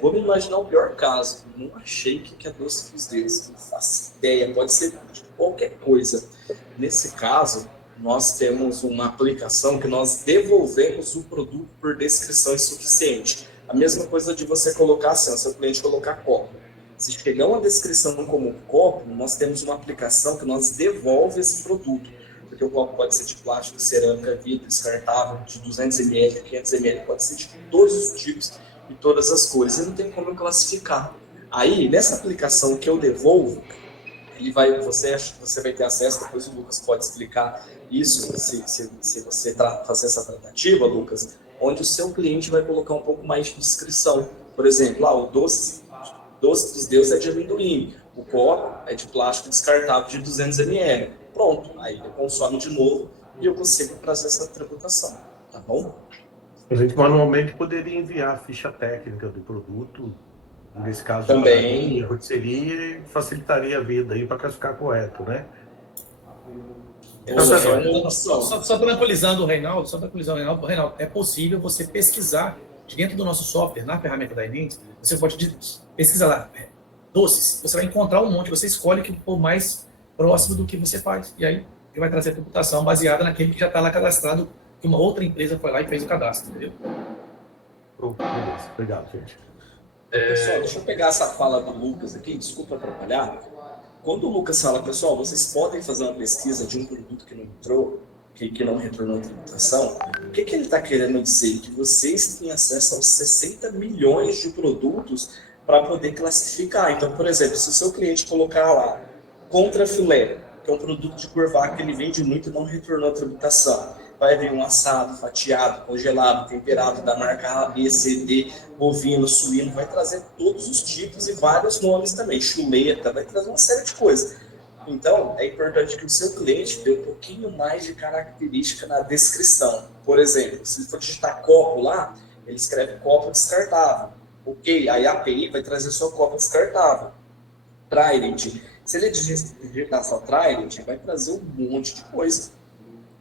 vou me imaginar o pior caso, não achei que é doce dos deuses, não faço ideia, pode ser de qualquer coisa. Nesse caso, nós temos uma aplicação que nós devolvemos o produto por descrição insuficiente. A mesma coisa de você colocar assim, o seu cliente colocar copo. Se chegar uma descrição como copo, nós temos uma aplicação que nós devolve esse produto. Porque o copo pode ser de plástico, cerâmica, vidro, descartável, de 200 ml, 500 ml, pode ser de todos os tipos e todas as cores. E não tem como eu classificar. Aí, nessa aplicação que eu devolvo, você vai ter acesso, depois o Lucas pode explicar isso, se você fazer essa tratativa, Lucas, onde o seu cliente vai colocar um pouco mais de descrição. Por exemplo, o doce dos deuses é de amendoim, o copo é de plástico descartável de 200 ml. Pronto, aí ele consome de novo e eu consigo trazer essa tributação, tá bom? A gente manualmente poderia enviar a ficha técnica do produto, nesse caso também a rotisserie, facilitaria a vida aí para classificar correto, né? Só tranquilizando o Reinaldo, Reinaldo, é possível você pesquisar dentro do nosso software, na ferramenta da Enem, você pode pesquisar lá, doces, você vai encontrar um monte, você escolhe o que for mais próximo do que você faz, e aí ele vai trazer a tributação baseada naquele que já está lá cadastrado, que uma outra empresa foi lá e fez o cadastro, entendeu? Beleza, obrigado, gente. Pessoal, deixa eu pegar essa fala do Lucas aqui, desculpa atrapalhar. Quando o Lucas fala, pessoal, vocês podem fazer uma pesquisa de um produto que não entrou, que não retornou a tributação, o que ele está querendo dizer? Que vocês têm acesso aos 60 milhões de produtos para poder classificar. Então, por exemplo, se o seu cliente colocar lá contra filé, que é um produto de curvá que ele vende muito e não retornou a tributação, vai vir um assado, fatiado, congelado, temperado da marca A, B, C, D, bovino, suíno, vai trazer todos os tipos e vários nomes também, chuleta, vai trazer uma série de coisas. Então, é importante que o seu cliente dê um pouquinho mais de característica na descrição. Por exemplo, se ele for digitar copo lá, ele escreve copo descartável. Ok, aí a API vai trazer só copo descartável. Trident. Se ele digitar só Trident, vai trazer um monte de coisa.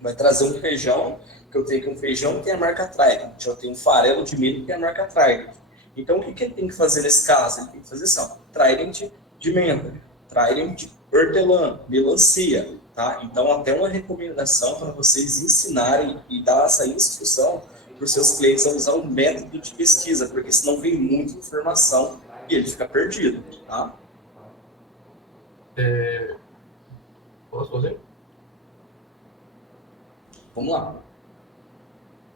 Vai trazer um feijão, que eu tenho aqui um feijão que tem a marca Trident. Eu tenho um farelo de milho que tem a marca Trident. Então, o que ele tem que fazer nesse caso? Ele tem que fazer assim, Trident de menta, Trident de hortelã, melancia, tá? Então, até uma recomendação para vocês ensinarem e dar essa instrução para os seus clientes a usar o método de pesquisa, porque senão vem muita informação e ele fica perdido, tá? Posso fazer? Vamos lá.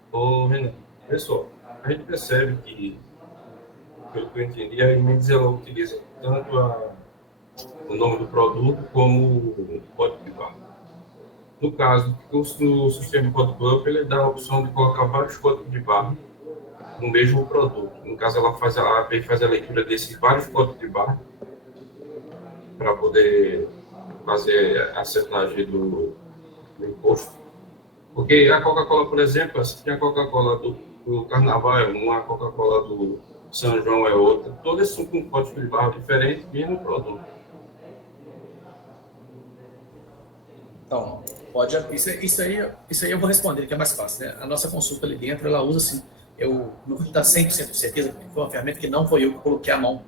Ô, Renan, pessoal, a gente percebe que, pelo que eu entendi, a Mendes ela utiliza tanto o nome do produto como o código de barra. No caso, o sistema de código Bump, ele dá a opção de colocar vários códigos de barra no mesmo produto. No caso, a API faz a leitura desses vários códigos de barra para poder fazer a setagem do imposto. Porque a Coca-Cola, por exemplo, se tem a Coca-Cola do Carnaval é uma, a Coca-Cola do São João é outra. Todas são com código de barra diferente e no produto. Então, pode... Isso aí eu vou responder, que é mais fácil, né? A nossa consulta ali dentro, ela usa assim, eu não vou te dar 100% de certeza, porque foi uma ferramenta que não foi eu que coloquei a mão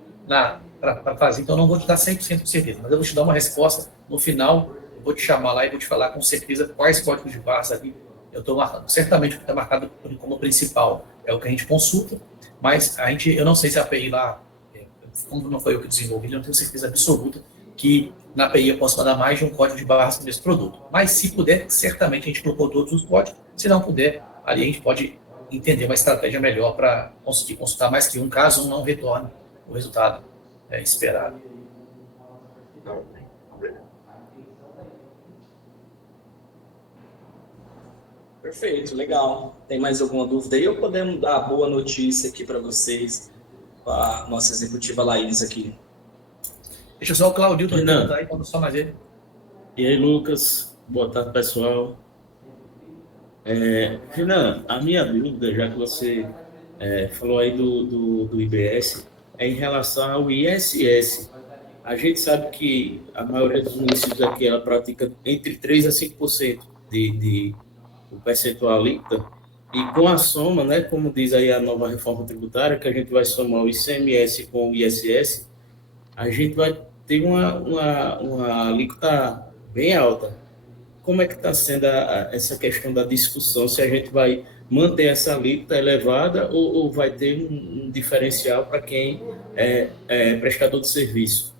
para fazer, então eu não vou te dar 100% de certeza, mas eu vou te dar uma resposta no final, eu vou te chamar lá e vou te falar com certeza quais códigos de barras ali eu estou marcando. Certamente o que está marcado como principal é o que a gente consulta, mas eu não sei se a API lá, como não foi eu que desenvolvi, eu não tenho certeza absoluta que na API eu posso mandar mais de um código de barras nesse produto. Mas se puder, certamente a gente colocou todos os códigos. Se não puder, ali a gente pode entender uma estratégia melhor para conseguir consultar mais que um, caso um não retorne o resultado esperado. Perfeito, legal. Tem mais alguma dúvida aí ou podemos dar a boa notícia aqui para vocês, com a nossa executiva Laís aqui? Deixa só o Claudio Renan. aí, quando só mais ele. E aí, Lucas? Boa tarde, pessoal. Renan, a minha dúvida, já que você falou aí do IBS, é em relação ao ISS. A gente sabe que a maioria dos municípios aqui, ela pratica entre 3% a 5% de o percentual líquida, e com a soma, né, como diz aí a nova reforma tributária, que a gente vai somar o ICMS com o ISS, a gente vai ter uma alíquota bem alta. Como é que está sendo essa questão da discussão, se a gente vai manter essa alíquota elevada ou vai ter um diferencial para quem é prestador de serviço?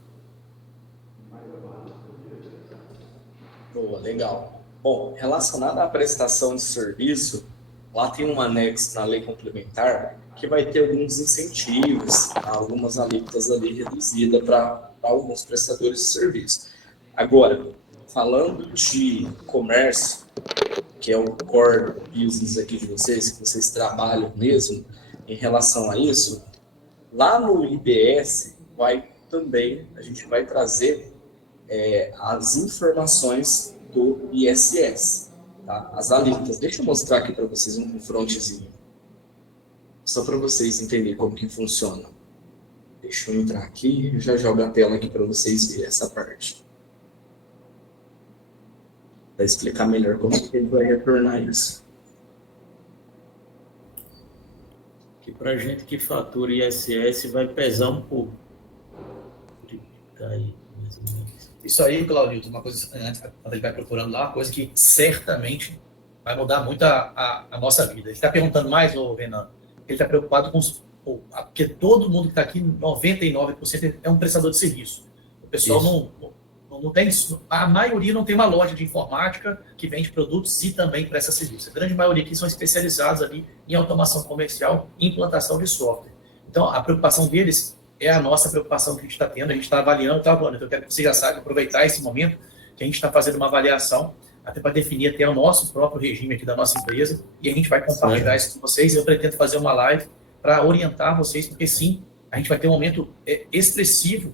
Boa, legal. Bom, relacionado à prestação de serviço, lá tem um anexo na lei complementar que vai ter alguns incentivos, algumas alíquotas ali reduzidas para alguns prestadores de serviço. Agora, falando de comércio, que é o core business aqui de vocês, que vocês trabalham mesmo em relação a isso, lá no IBS a gente vai trazer as informações do ISS, tá? As alíquotas. Deixa eu mostrar aqui para vocês um frontzinho, só para vocês entenderem como que funciona. Deixa eu entrar aqui e já jogo a tela aqui para vocês verem essa parte. Para explicar melhor como que ele vai retornar isso. Que para a gente que fatura ISS vai pesar um pouco. Aí, mais ou menos. Isso aí, Claudio, uma coisa, antes, quando ele vai procurando lá, uma coisa que certamente vai mudar muito a nossa vida. Ele está perguntando mais, Renan, ele está preocupado com porque todo mundo que está aqui, 99% é um prestador de serviço. O pessoal não tem, a maioria não tem uma loja de informática que vende produtos e também presta serviço. A grande maioria aqui são especializados ali em automação comercial e implantação de software. Então, a preocupação deles é a nossa preocupação que a gente está tendo, a gente está avaliando, tá, Bruno? Então, eu quero que você já saiba aproveitar esse momento que a gente está fazendo uma avaliação até para definir até o nosso próprio regime aqui da nossa empresa, e a gente vai compartilhar isso com vocês. Eu pretendo fazer uma live para orientar vocês, porque sim, a gente vai ter um aumento expressivo.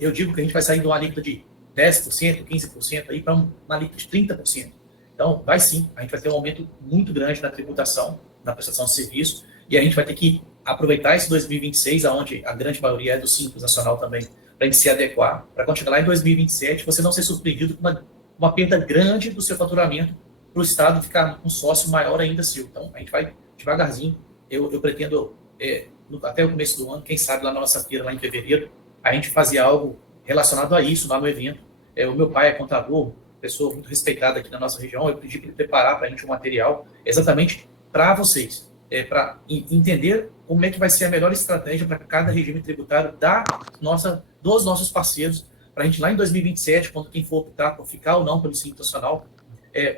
Eu digo que a gente vai sair de uma alíquota de 10%, 15% aí para uma alíquota de 30%. Então, vai sim, a gente vai ter um aumento muito grande na tributação, na prestação de serviço, e a gente vai ter que aproveitar esse 2026, onde a grande maioria é do Simples Nacional também, para a gente se adequar, para quando chegar lá em 2027, você não ser surpreendido com uma perda grande do seu faturamento, para o Estado ficar um sócio maior ainda seu. Então, a gente vai devagarzinho. Eu pretendo, até o começo do ano, quem sabe lá na nossa feira, lá em fevereiro, a gente fazer algo relacionado a isso lá no evento. O meu pai é contador, pessoa muito respeitada aqui na nossa região, eu pedi para ele preparar para a gente um material exatamente para vocês, para entender como é que vai ser a melhor estratégia para cada regime tributário dos nossos parceiros, para a gente lá em 2027, quando quem for optar por ficar ou não pelo Simples Nacional,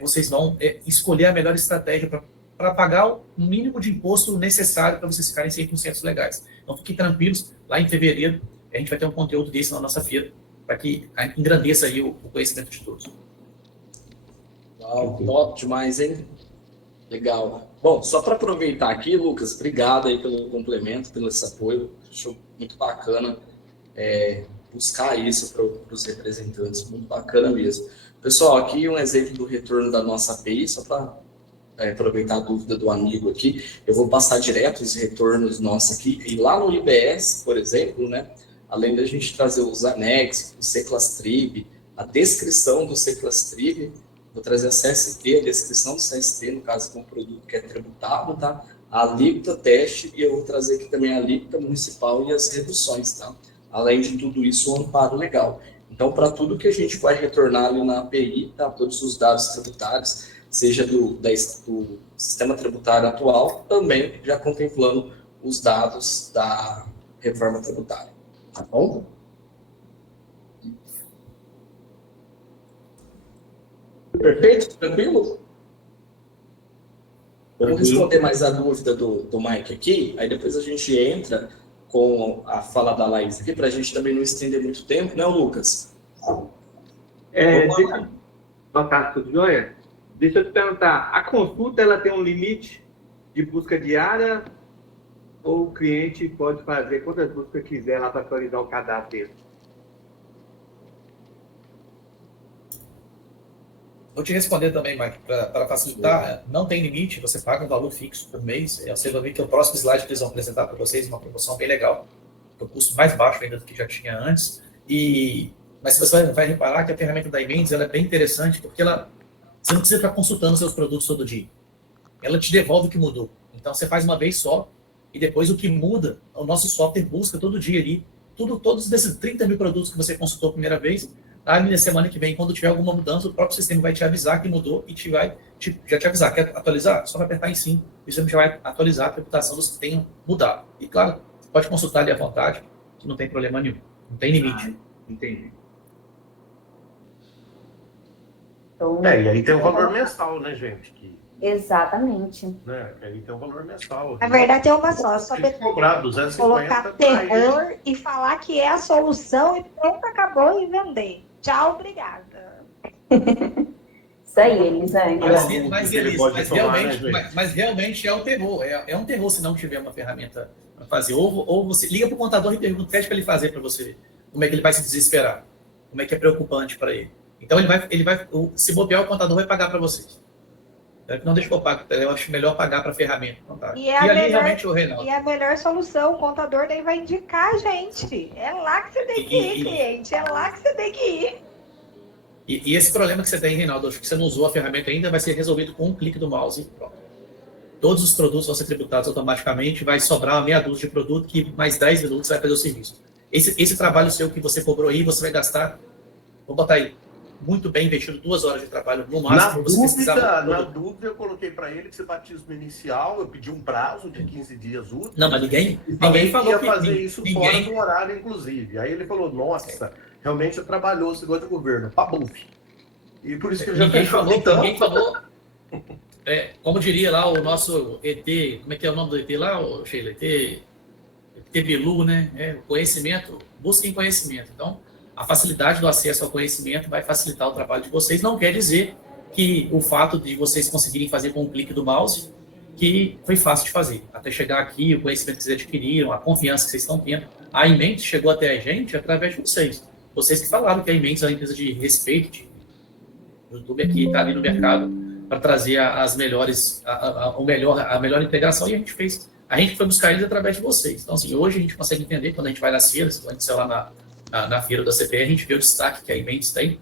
vocês vão escolher a melhor estratégia para pagar o mínimo de imposto necessário para vocês ficarem 100% legais. Então fiquem tranquilos, lá em fevereiro a gente vai ter um conteúdo desse na nossa feira, para que engrandeça aí o conhecimento de todos. Uau, top demais, hein? Legal. Bom, só para aproveitar aqui, Lucas, obrigado aí pelo complemento, pelo esse apoio. Acho muito bacana buscar isso para os representantes, muito bacana mesmo. Pessoal, aqui um exemplo do retorno da nossa API, só para aproveitar a dúvida do amigo aqui, eu vou passar direto os retornos nossos aqui, e lá no IBS, por exemplo, né, além da gente trazer os anexos, o C-Class-Trib, a descrição do C-Class-Trib, vou trazer a CST, a descrição do CST, no caso, com o produto que é tributado, tá? A alíquota teste, e eu vou trazer aqui também a alíquota municipal e as reduções, tá? Além de tudo isso, o amparo legal. Então, para tudo que a gente vai retornar ali na API, tá? Todos os dados tributários, seja do sistema tributário atual, também já contemplando os dados da reforma tributária. Tá bom? Perfeito? Tranquilo? Vamos responder mais a dúvida do Mike aqui, aí depois a gente entra com a fala da Laís aqui, para a gente também não estender muito tempo, né, Lucas? Boa tarde, tudo jóia? Deixa eu te perguntar, a consulta ela tem um limite de busca diária ou o cliente pode fazer quantas buscas quiser lá para atualizar o cadastro dele? Vou te responder também, Mike, para facilitar. Não tem limite, você paga um valor fixo por mês. Você vai ver que o próximo slide que eles vão apresentar para vocês uma promoção bem legal, o custo mais baixo ainda do que já tinha antes. Mas você vai reparar que a ferramenta da Emendes ela é bem interessante, porque você não precisa ficar consultando seus produtos todo dia. Ela te devolve o que mudou. Então você faz uma vez só, e depois o que muda, o nosso software busca todo dia ali, todos desses 30 mil produtos que você consultou a primeira vez. Aí, na semana que vem, quando tiver alguma mudança, o próprio sistema vai te avisar que mudou e já te avisar. Quer atualizar? Só vai apertar em sim. O sistema já vai atualizar a tributação dos que tenham mudado. E, claro, você pode consultar ali à vontade, que não tem problema nenhum. Não tem limite. Entendi. E aí tem o valor mensal, né, gente? Exatamente. Né? Aí tem o valor mensal. A verdade é uma só, só cobrar 250 colocar terror e falar que é a solução e pronto, acabou e vender. Tchau, obrigada. Isso aí, Elisângela. Mas realmente é um terror. É um terror se não tiver uma ferramenta para fazer. Ou você liga para o contador e pergunta, pede para ele fazer para você. Como é que ele vai se desesperar? Como é que é preocupante para ele? Então, se bobear, o contador vai pagar para vocês. Não deixa que eu pague, eu acho melhor pagar para a ferramenta. E a melhor solução, o contador daí vai indicar a gente. É lá que você tem que ir, cliente. É lá que você tem que ir. E esse problema que você tem, Reinaldo, acho que você não usou a ferramenta ainda, vai ser resolvido com um clique do mouse. Pronto. Todos os produtos vão ser tributados automaticamente, vai sobrar uma meia dúzia de produto que mais 10 minutos vai fazer o serviço. Esse trabalho seu que você cobrou aí, você vai gastar, vou botar aí, muito bem investido, 2 horas de trabalho no máximo. Na dúvida, eu coloquei para ele que esse batismo inicial, eu pedi um prazo de 15 dias úteis. Não, mas ninguém falou que ia fazer isso fora do horário, inclusive. Aí ele falou, nossa, realmente eu trabalhou esse negócio de governo, pabuf. E por isso que eu já ninguém falou. Como diria lá o nosso ET, como é que é o nome do ET lá, Sheila? ET Bilu, né? Conhecimento, busquem conhecimento. Então, a facilidade do acesso ao conhecimento vai facilitar o trabalho de vocês. Não quer dizer que o fato de vocês conseguirem fazer com um clique do mouse, que foi fácil de fazer. Até chegar aqui, o conhecimento que vocês adquiriram, a confiança que vocês estão tendo. A Imentes chegou até a gente através de vocês. Vocês que falaram que a Imentes é uma empresa de respeito, o YouTube aqui está ali no mercado para trazer as melhores, a melhor integração, e a gente foi buscar eles através de vocês. Então, assim, hoje a gente consegue entender, quando a gente vai nas feiras, quando a gente saiu lá na feira da CPR, a gente vê o destaque que a Imentes tem.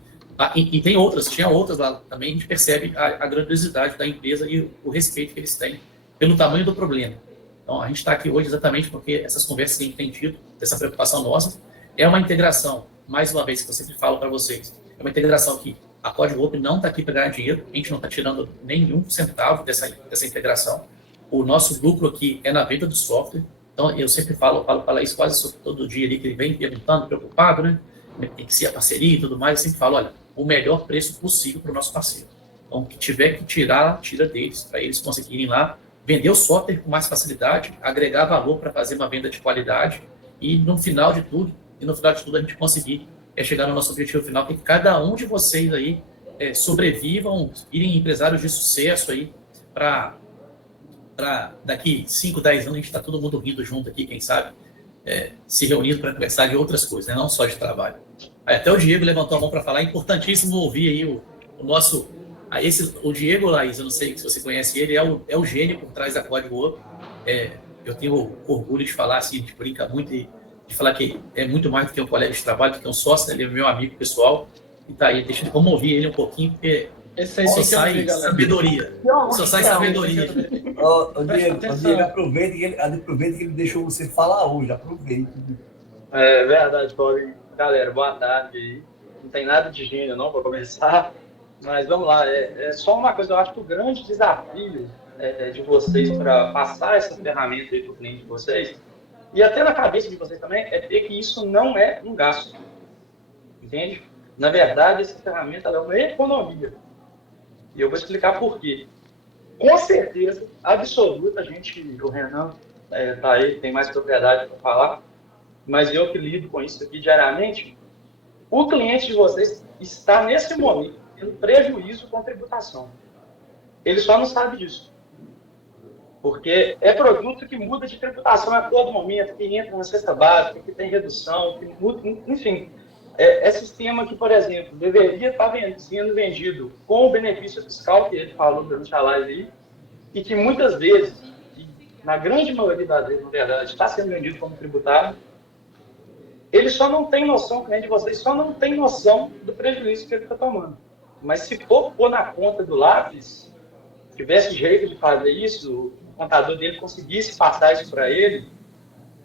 E tem outras, tinha outras lá também, a gente percebe a grandiosidade da empresa e o respeito que eles têm pelo tamanho do problema. Então, a gente está aqui hoje exatamente porque essas conversas que a gente tem tido, essa preocupação nossa, é uma integração, mais uma vez, que eu sempre falo para vocês, é uma integração que a Código Open não está aqui para ganhar dinheiro, a gente não está tirando nenhum centavo dessa integração. O nosso lucro aqui é na venda do software. Então, eu sempre falo isso quase todo dia ali, que ele vem perguntando, preocupado, né? Tem que ser a parceria e tudo mais. Eu sempre falo, olha, o melhor preço possível para o nosso parceiro. Então, o que tiver que tirar, tira deles, para eles conseguirem lá vender o software com mais facilidade, agregar valor para fazer uma venda de qualidade e no final de tudo a gente conseguir chegar no nosso objetivo final, que cada um de vocês aí sobrevivam, virem empresários de sucesso aí para daqui 5, 10 anos a gente está todo mundo rindo junto aqui, quem sabe, se reunindo para conversar de outras coisas, né? Não só de trabalho. Até o Diego levantou a mão para falar, é importantíssimo ouvir aí o nosso... o Diego, Laís, eu não sei se você conhece ele, é o gênio por trás da Código Open. Eu tenho orgulho de falar, assim, a gente brinca muito de falar que é muito mais do que um colega de trabalho, do que um sócio, ele é meu amigo pessoal, e tá aí, deixa eu ouvir ele um pouquinho, porque só sai sabedoria. Só sai sabedoria. Diego, aproveita que ele deixou você falar hoje, aproveita. É verdade, Paulo. Galera, boa tarde aí. Não tem nada de gênio não para começar, mas vamos lá. É só uma coisa, eu acho que o grande desafio de vocês para passar essa ferramenta aí para o cliente de vocês, e até na cabeça de vocês também, é ver que isso não é um gasto. Entende? Na verdade, essa ferramenta é uma economia. E eu vou explicar por quê. Com certeza, absoluta, o Renan tá aí, tem mais propriedade para falar, mas eu que lido com isso aqui diariamente, o cliente de vocês está, nesse momento, tendo prejuízo com tributação. Ele só não sabe disso. Porque é produto que muda de tributação a todo momento, que entra na cesta básica, que tem redução, que muda, enfim. É sistema que, por exemplo, deveria estar sendo vendido com o benefício fiscal que ele falou durante a live aí, e que muitas vezes, na grande maioria das vezes, na verdade, está sendo vendido como tributário. Ele só não tem noção, o cliente de vocês só não tem noção do prejuízo que ele está tomando. Mas se for pôr na conta do lápis, tivesse jeito de fazer isso, o contador dele conseguisse passar isso para ele,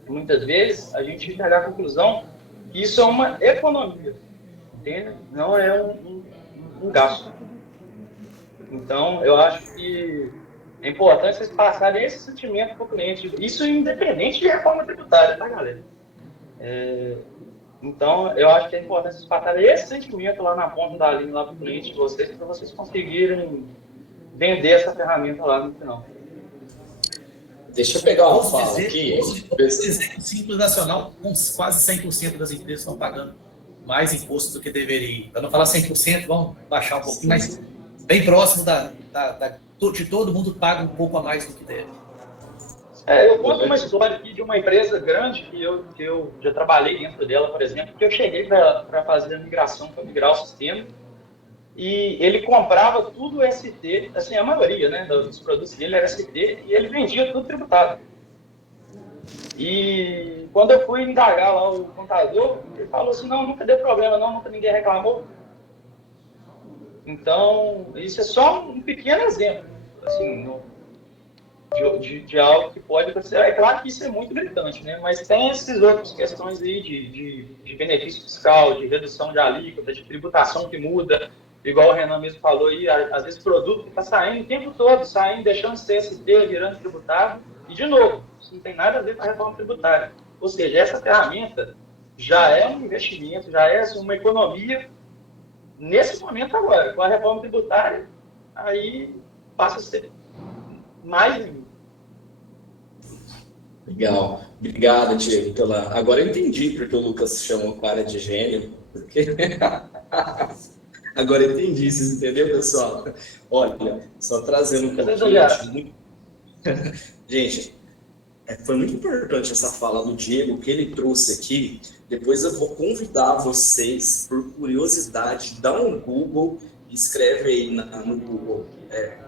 muitas vezes a gente chegar à conclusão que isso é uma economia, entende? Não é um gasto. Então, eu acho que é importante vocês passarem esse sentimento para o cliente. Isso independente de reforma tributária, tá, galera? Então, eu acho que é importante vocês passarem esse sentimento lá na ponta da linha, lá para o cliente de vocês, para vocês conseguirem vender essa ferramenta lá no final. Deixa eu pegar uma fala aqui. O Simples Nacional, com quase 100% das empresas estão pagando mais imposto do que deveria. Para não falar 100%, vamos baixar um pouquinho, mas bem próximo de todo mundo paga um pouco a mais do que deve. Eu conto uma história aqui de uma empresa grande que eu já trabalhei dentro dela, por exemplo, que eu cheguei para fazer a migração, para migrar o sistema, e ele comprava tudo ST, assim, a maioria, né, dos produtos dele era ST, e ele vendia tudo tributado. E quando eu fui indagar lá o contador, ele falou assim, não, nunca deu problema não, nunca ninguém reclamou. Então, isso é só um pequeno exemplo, assim, de algo que pode acontecer. É claro que isso é muito gritante, né? Mas tem essas outras questões aí de benefício fiscal, de redução de alíquota, de tributação que muda, igual o Renan mesmo falou aí, às vezes produto que está saindo o tempo todo, saindo, deixando de ser ST, virando tributado, e de novo, isso não tem nada a ver com a reforma tributária. Ou seja, essa ferramenta já é um investimento, já é uma economia nesse momento agora. Com a reforma tributária, aí passa a ser mais ainda. Legal. Obrigado, Diego, Agora eu entendi porque o Lucas chamou o cara de gênio. Porque Agora entendi, vocês entenderam, pessoal? Olha, só trazendo um pouquinho. Gente, foi muito importante essa fala do Diego, que ele trouxe aqui. Depois eu vou convidar vocês, por curiosidade, dá um Google, escreve aí no Google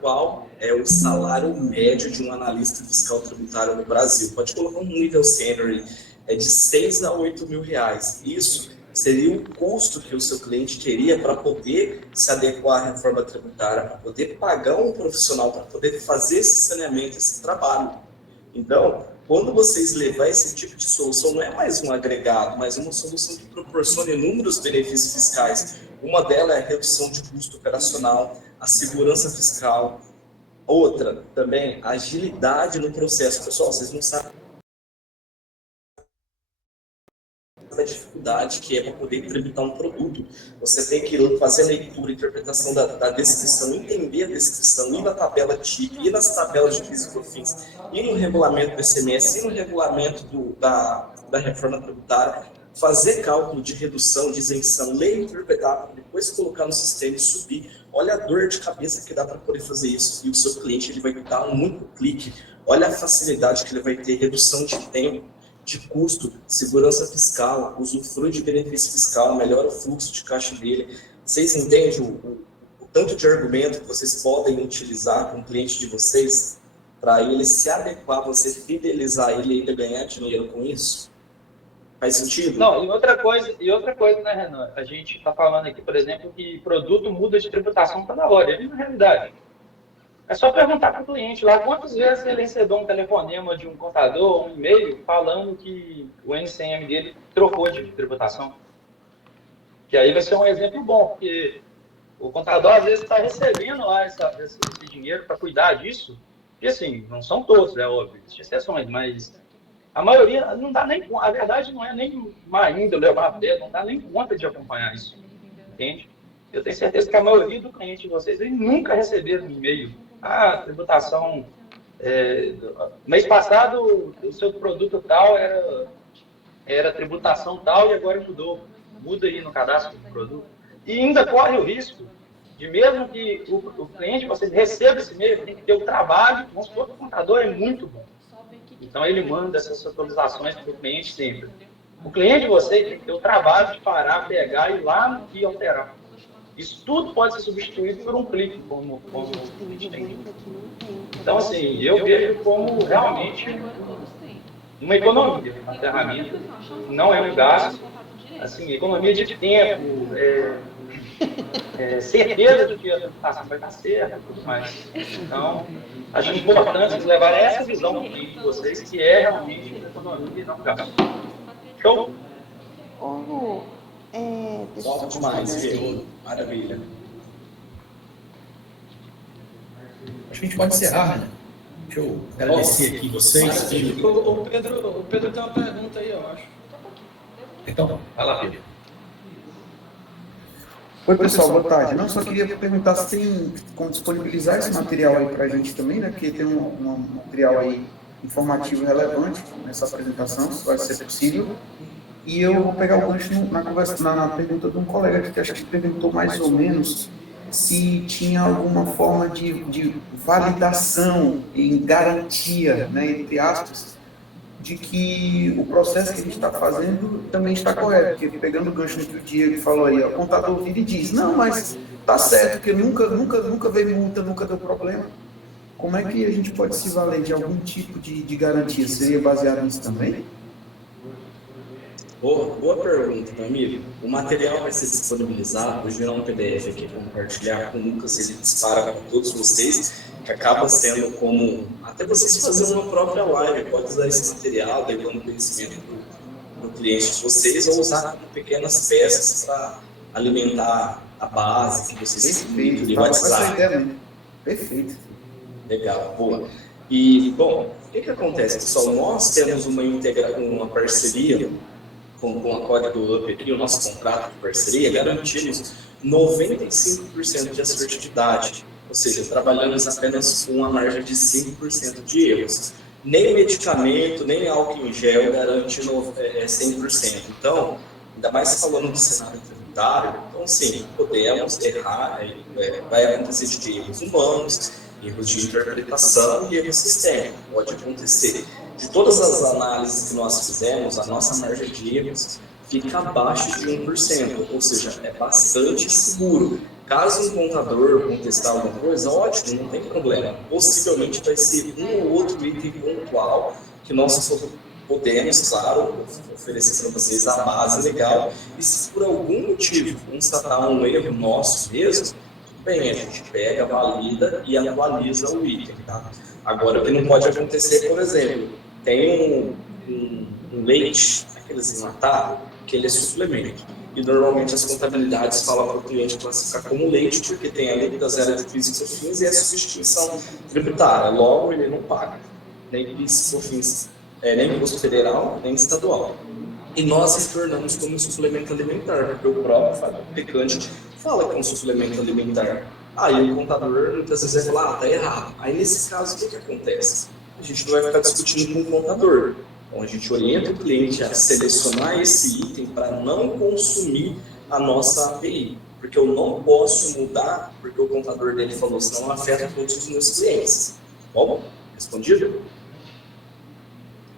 qual é o salário médio de um analista fiscal tributário no Brasil. Pode colocar um nível sênior, de 6 a 8 mil reais. Isso seria o custo que o seu cliente teria para poder se adequar à reforma tributária, para poder pagar um profissional, para poder fazer esse saneamento, esse trabalho. Então, quando vocês levar esse tipo de solução, não é mais um agregado, mas uma solução que proporciona inúmeros benefícios fiscais. Uma delas é a redução de custo operacional, a segurança fiscal. Outra, também, a agilidade no processo. Pessoal, vocês não sabem a dificuldade que é para poder tributar um produto. Você tem que fazer a leitura, a interpretação da descrição, entender a descrição, ir na tabela TIP, ir nas tabelas de PIS e COFINS, ir no regulamento do ICMS, ir no regulamento da reforma tributária, fazer cálculo de redução, de isenção, ler e interpretar, depois colocar no sistema e subir. Olha a dor de cabeça que dá para poder fazer isso. E o seu cliente ele vai dar um único clique. Olha a facilidade que ele vai ter, redução de tempo, de custo, segurança fiscal, usufrui de benefício fiscal, melhora o fluxo de caixa dele. Vocês entendem o tanto de argumento que vocês podem utilizar com o cliente de vocês para ele se adequar, você fidelizar ele e ainda ganhar dinheiro com isso? Faz sentido? Não, e outra coisa, né, Renan? A gente está falando aqui, por exemplo, que produto muda de tributação toda hora. Ele, na realidade, é só perguntar para o cliente lá quantas vezes ele recebeu um telefonema de um contador, um e-mail, falando que o NCM dele trocou de tributação. Que aí vai ser um exemplo bom, porque o contador, às vezes, está recebendo lá esse dinheiro para cuidar disso. E, assim, não são todos, é óbvio, existem exceções, mas a maioria não dá nem conta. A verdade não é nem má índole, não dá nem conta de acompanhar isso. Entende? Eu tenho certeza que a maioria do cliente de vocês eles nunca receberam um e-mail. Tributação. Mês passado, o seu produto tal era tributação tal e agora mudou. Muda aí no cadastro do produto. E ainda corre o risco de, mesmo que o cliente, vocês receba esse e-mail, tem que ter o trabalho. Vamos supor que o contador é muito bom. Então, ele manda essas atualizações para o cliente sempre. O cliente de vocês tem que ter o trabalho de parar, pegar e ir lá e alterar. Isso tudo pode ser substituído por um clique, como a gente tem aqui. Então, assim, eu vejo como realmente uma economia, uma ferramenta, não é um gasto, assim, economia de tempo, certeza de que a tributação vai estar certa, tudo mais. Então, acho importante levar essa visão do cliente de vocês, que é realmente uma economia e não um gasto. Show? Top demais, Diego. Maravilha. Acho que a gente pode encerrar, né? Deixa eu agradecer aqui vocês. O Pedro tem uma pergunta aí, eu acho. Então, vai lá, Pedro. Oi, pessoal, boa tarde. Não, só queria perguntar se tem como disponibilizar esse material aí para a gente também, né? Porque tem um material aí informativo relevante nessa apresentação, se vai ser possível. E eu vou pegar o gancho na pergunta de um colega que acho que perguntou mais ou menos se tinha alguma forma de validação em garantia, né, entre aspas, de que o processo que a gente está fazendo também está correto. Porque pegando o gancho que o Diego falou aí, o contador vira e diz, não, mas tá certo, porque nunca veio multa, nunca deu problema. Como é que a gente pode se valer de algum tipo de garantia? Seria baseado nisso também? Boa pergunta, meu amigo. O material vai ser disponibilizado, vou gerar um PDF aqui para compartilhar com o Lucas, ele dispara para todos vocês, que acaba sendo como, até vocês fazerem uma própria live, pode usar esse material, levando conhecimento do cliente de vocês, ou usar como pequenas peças para alimentar a base que vocês têm de WhatsApp. Perfeito. Legal, boa. E, bom, o que acontece, pessoal? Nós temos uma parceria com a Código Up aqui, o nosso contrato de parceria, garantimos 95% de assertividade, ou seja, trabalhamos apenas com uma margem de 5% de erros. Nem medicamento, nem álcool em gel garante 100%. Então, ainda mais falando do cenário tributário, então, sim, podemos errar, vai acontecer de erros humanos, erros de interpretação e erros sistêmicos, pode acontecer. De todas as análises que nós fizemos, a nossa margem de erros fica abaixo de 1%, ou seja, é bastante seguro. Caso um contador contestar alguma coisa, ótimo, não tem problema. Possivelmente vai ser um ou outro item pontual que nós podemos, claro, oferecer para vocês a base legal. E se por algum motivo constatar um erro nosso mesmo, bem, a gente pega, valida e atualiza o item. Tá? Agora, o que não pode acontecer, por exemplo, tem um leite, aqueles enlatados, que ele é suplemento. E normalmente as contabilidades falam para o cliente classificar como leite, porque tem a lei da zero de PIS e COFINS e a substituição tributária. Logo, ele não paga nem PIS e COFINS, nem imposto federal, nem estadual. E nós retornamos como suplemento alimentar, porque o próprio fabricante fala que é um suplemento alimentar. Aí o contador muitas vezes vai falar, tá errado. Aí nesse caso, o que acontece? A gente não vai ficar discutindo com o contador. Então, a gente orienta o cliente a selecionar esse item para não consumir a nossa API. Porque eu não posso mudar, porque o contador dele falou, senão afeta todos os meus clientes. Bom, respondido?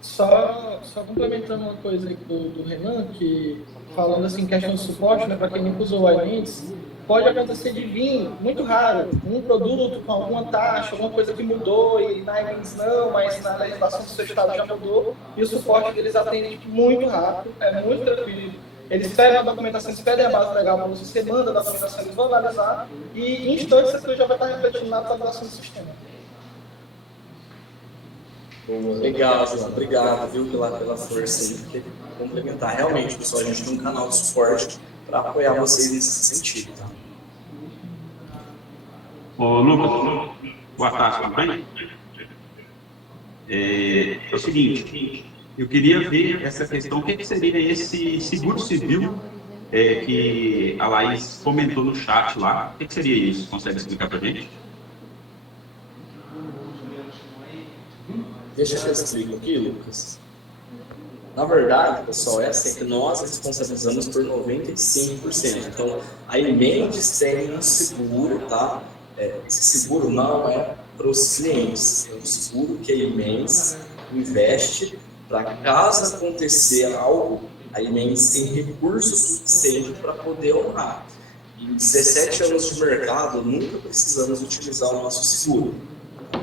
Só complementando uma coisa aí do Renan, que falando assim, questão de suporte, né, para quem nunca usou o iMendes, pode acontecer de vir, muito raro, um produto com alguma taxa, alguma coisa que mudou e na iMendes não, mas na legislação do seu estado já mudou, e o suporte deles atende muito rápido, é muito tranquilo. Eles pegam a documentação, eles pedem a base legal para você manda a documentação, eles vão analisar e em instantes você já vai estar refletindo na atualização do sistema. Legal, João. Obrigado, viu, pela força aí, porque complementar. Realmente, pessoal, a gente tem um canal de suporte para apoiar vocês nesse sentido, tá? Ô, Lucas, boa tarde, tudo bem? É o seguinte, eu queria ver essa questão, o que seria esse seguro civil que a Laís comentou no chat lá, o que seria isso? Consegue explicar para a gente? Deixa eu explicar aqui, Lucas. Na verdade, pessoal, essa é que nós responsabilizamos por 95%. Então, a Imendes tem um seguro, tá? Esse seguro não é para os clientes, é um seguro que a Imendes investe para caso acontecer algo, a Imendes tem recurso suficiente para poder honrar. Em 17 anos de mercado, nunca precisamos utilizar o nosso seguro.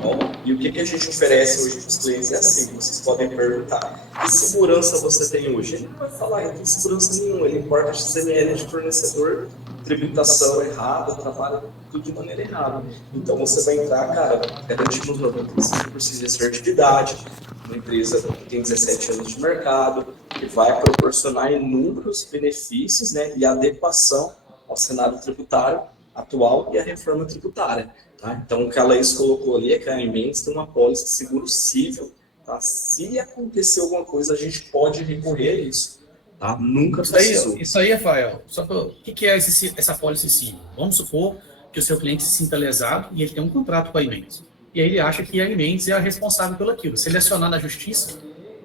Bom, e o que a gente oferece hoje para os clientes é assim, vocês podem perguntar, que segurança você tem hoje? Ele não vai falar, não tem segurança nenhuma, ele importa XML de fornecedor, tributação errada, trabalha tudo de maneira errada. Então você vai entrar, cara, garantindo 95% de assertividade, uma empresa que tem 17 anos de mercado, que vai proporcionar inúmeros benefícios, né, e adequação ao cenário tributário atual e à reforma tributária. Tá? Então, o que a Laís colocou ali é que a Imendes tem uma pólice de seguro civil. Tá? Se acontecer alguma coisa, a gente pode recorrer a isso. Tá? Nunca precisou. Isso aí, Rafael. Só que, o que é essa pólice civil? Vamos supor que o seu cliente se sinta lesado e ele tem um contrato com a Imendes. E aí ele acha que a Imendes é a responsável pelo aquilo. Se ele acionar na justiça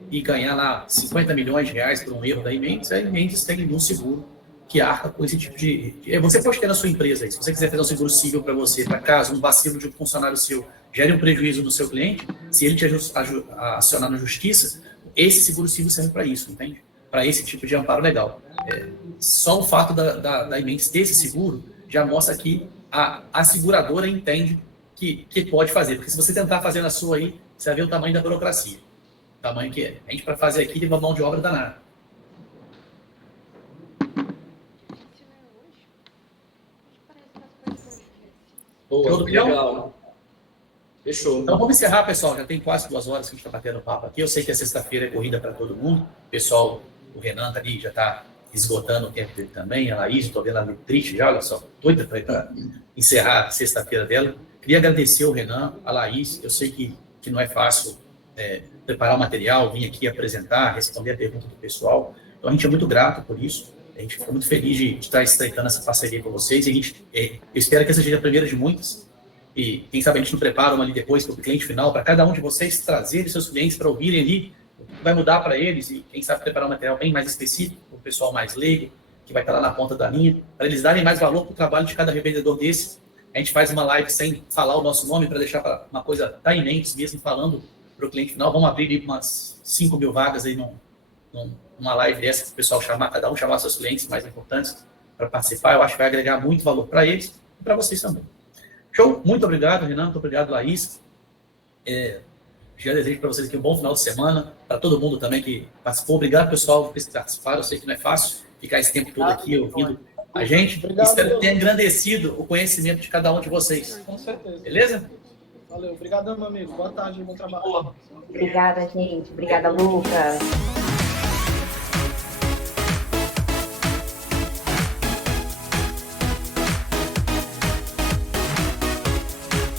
e ganhar lá 50 milhões de reais por um erro da Imendes, a Imendes tem um seguro que arca com esse tipo de... Você pode ter na sua empresa aí, se você quiser fazer um seguro civil para você, para caso um vacilo de um funcionário seu gere um prejuízo no seu cliente, se ele te acionar na justiça, esse seguro civil serve para isso, entende? Para esse tipo de amparo legal. Só o fato da Imendes ter esse seguro já mostra que a seguradora entende que pode fazer, porque se você tentar fazer na sua aí, você vai ver o tamanho da burocracia, o tamanho que é. A gente, para fazer aqui, tem uma mão de obra danada. Boa, legal. Fechou. Então vamos encerrar, pessoal. Já tem quase 2 horas que a gente está batendo papo aqui. Eu sei que a sexta-feira é corrida para todo mundo. O pessoal, o Renan tá ali, já está esgotando o tempo dele também. A Laís, estou vendo ela triste já, olha só. Doida para encerrar a sexta-feira dela. Queria agradecer o Renan, a Laís. Eu sei que não é fácil preparar o material, vir aqui apresentar, responder a pergunta do pessoal. Então a gente é muito grato por isso. A gente ficou muito feliz de estar estreitando essa parceria com vocês. E eu espero que essa seja a primeira de muitas. E quem sabe a gente não prepara uma ali depois para o cliente final, para cada um de vocês trazerem seus clientes para ouvirem ali, vai mudar para eles. E quem sabe preparar um material bem mais específico, para o pessoal mais leigo, que vai estar lá na ponta da linha, para eles darem mais valor para o trabalho de cada revendedor desse. A gente faz uma live sem falar o nosso nome, para deixar uma coisa da Imentes mesmo, falando para o cliente final. Vamos abrir umas 5 mil vagas aí numa live dessa, que o pessoal chamar, cada um chamar seus clientes mais importantes para participar. Eu acho que vai agregar muito valor para eles e para vocês também. Show? Muito obrigado, Renan. Muito obrigado, Laís. Já desejo para vocês aqui um bom final de semana, para todo mundo também que participou. Obrigado, pessoal, por participar. Eu sei que não é fácil ficar esse tempo todo aqui ouvindo a gente. Obrigado, espero ter engrandecido o conhecimento de cada um de vocês. Com certeza. Beleza? Valeu. Obrigadão, meu amigo. Boa tarde, bom trabalho. Obrigada, gente. Obrigada, Lucas.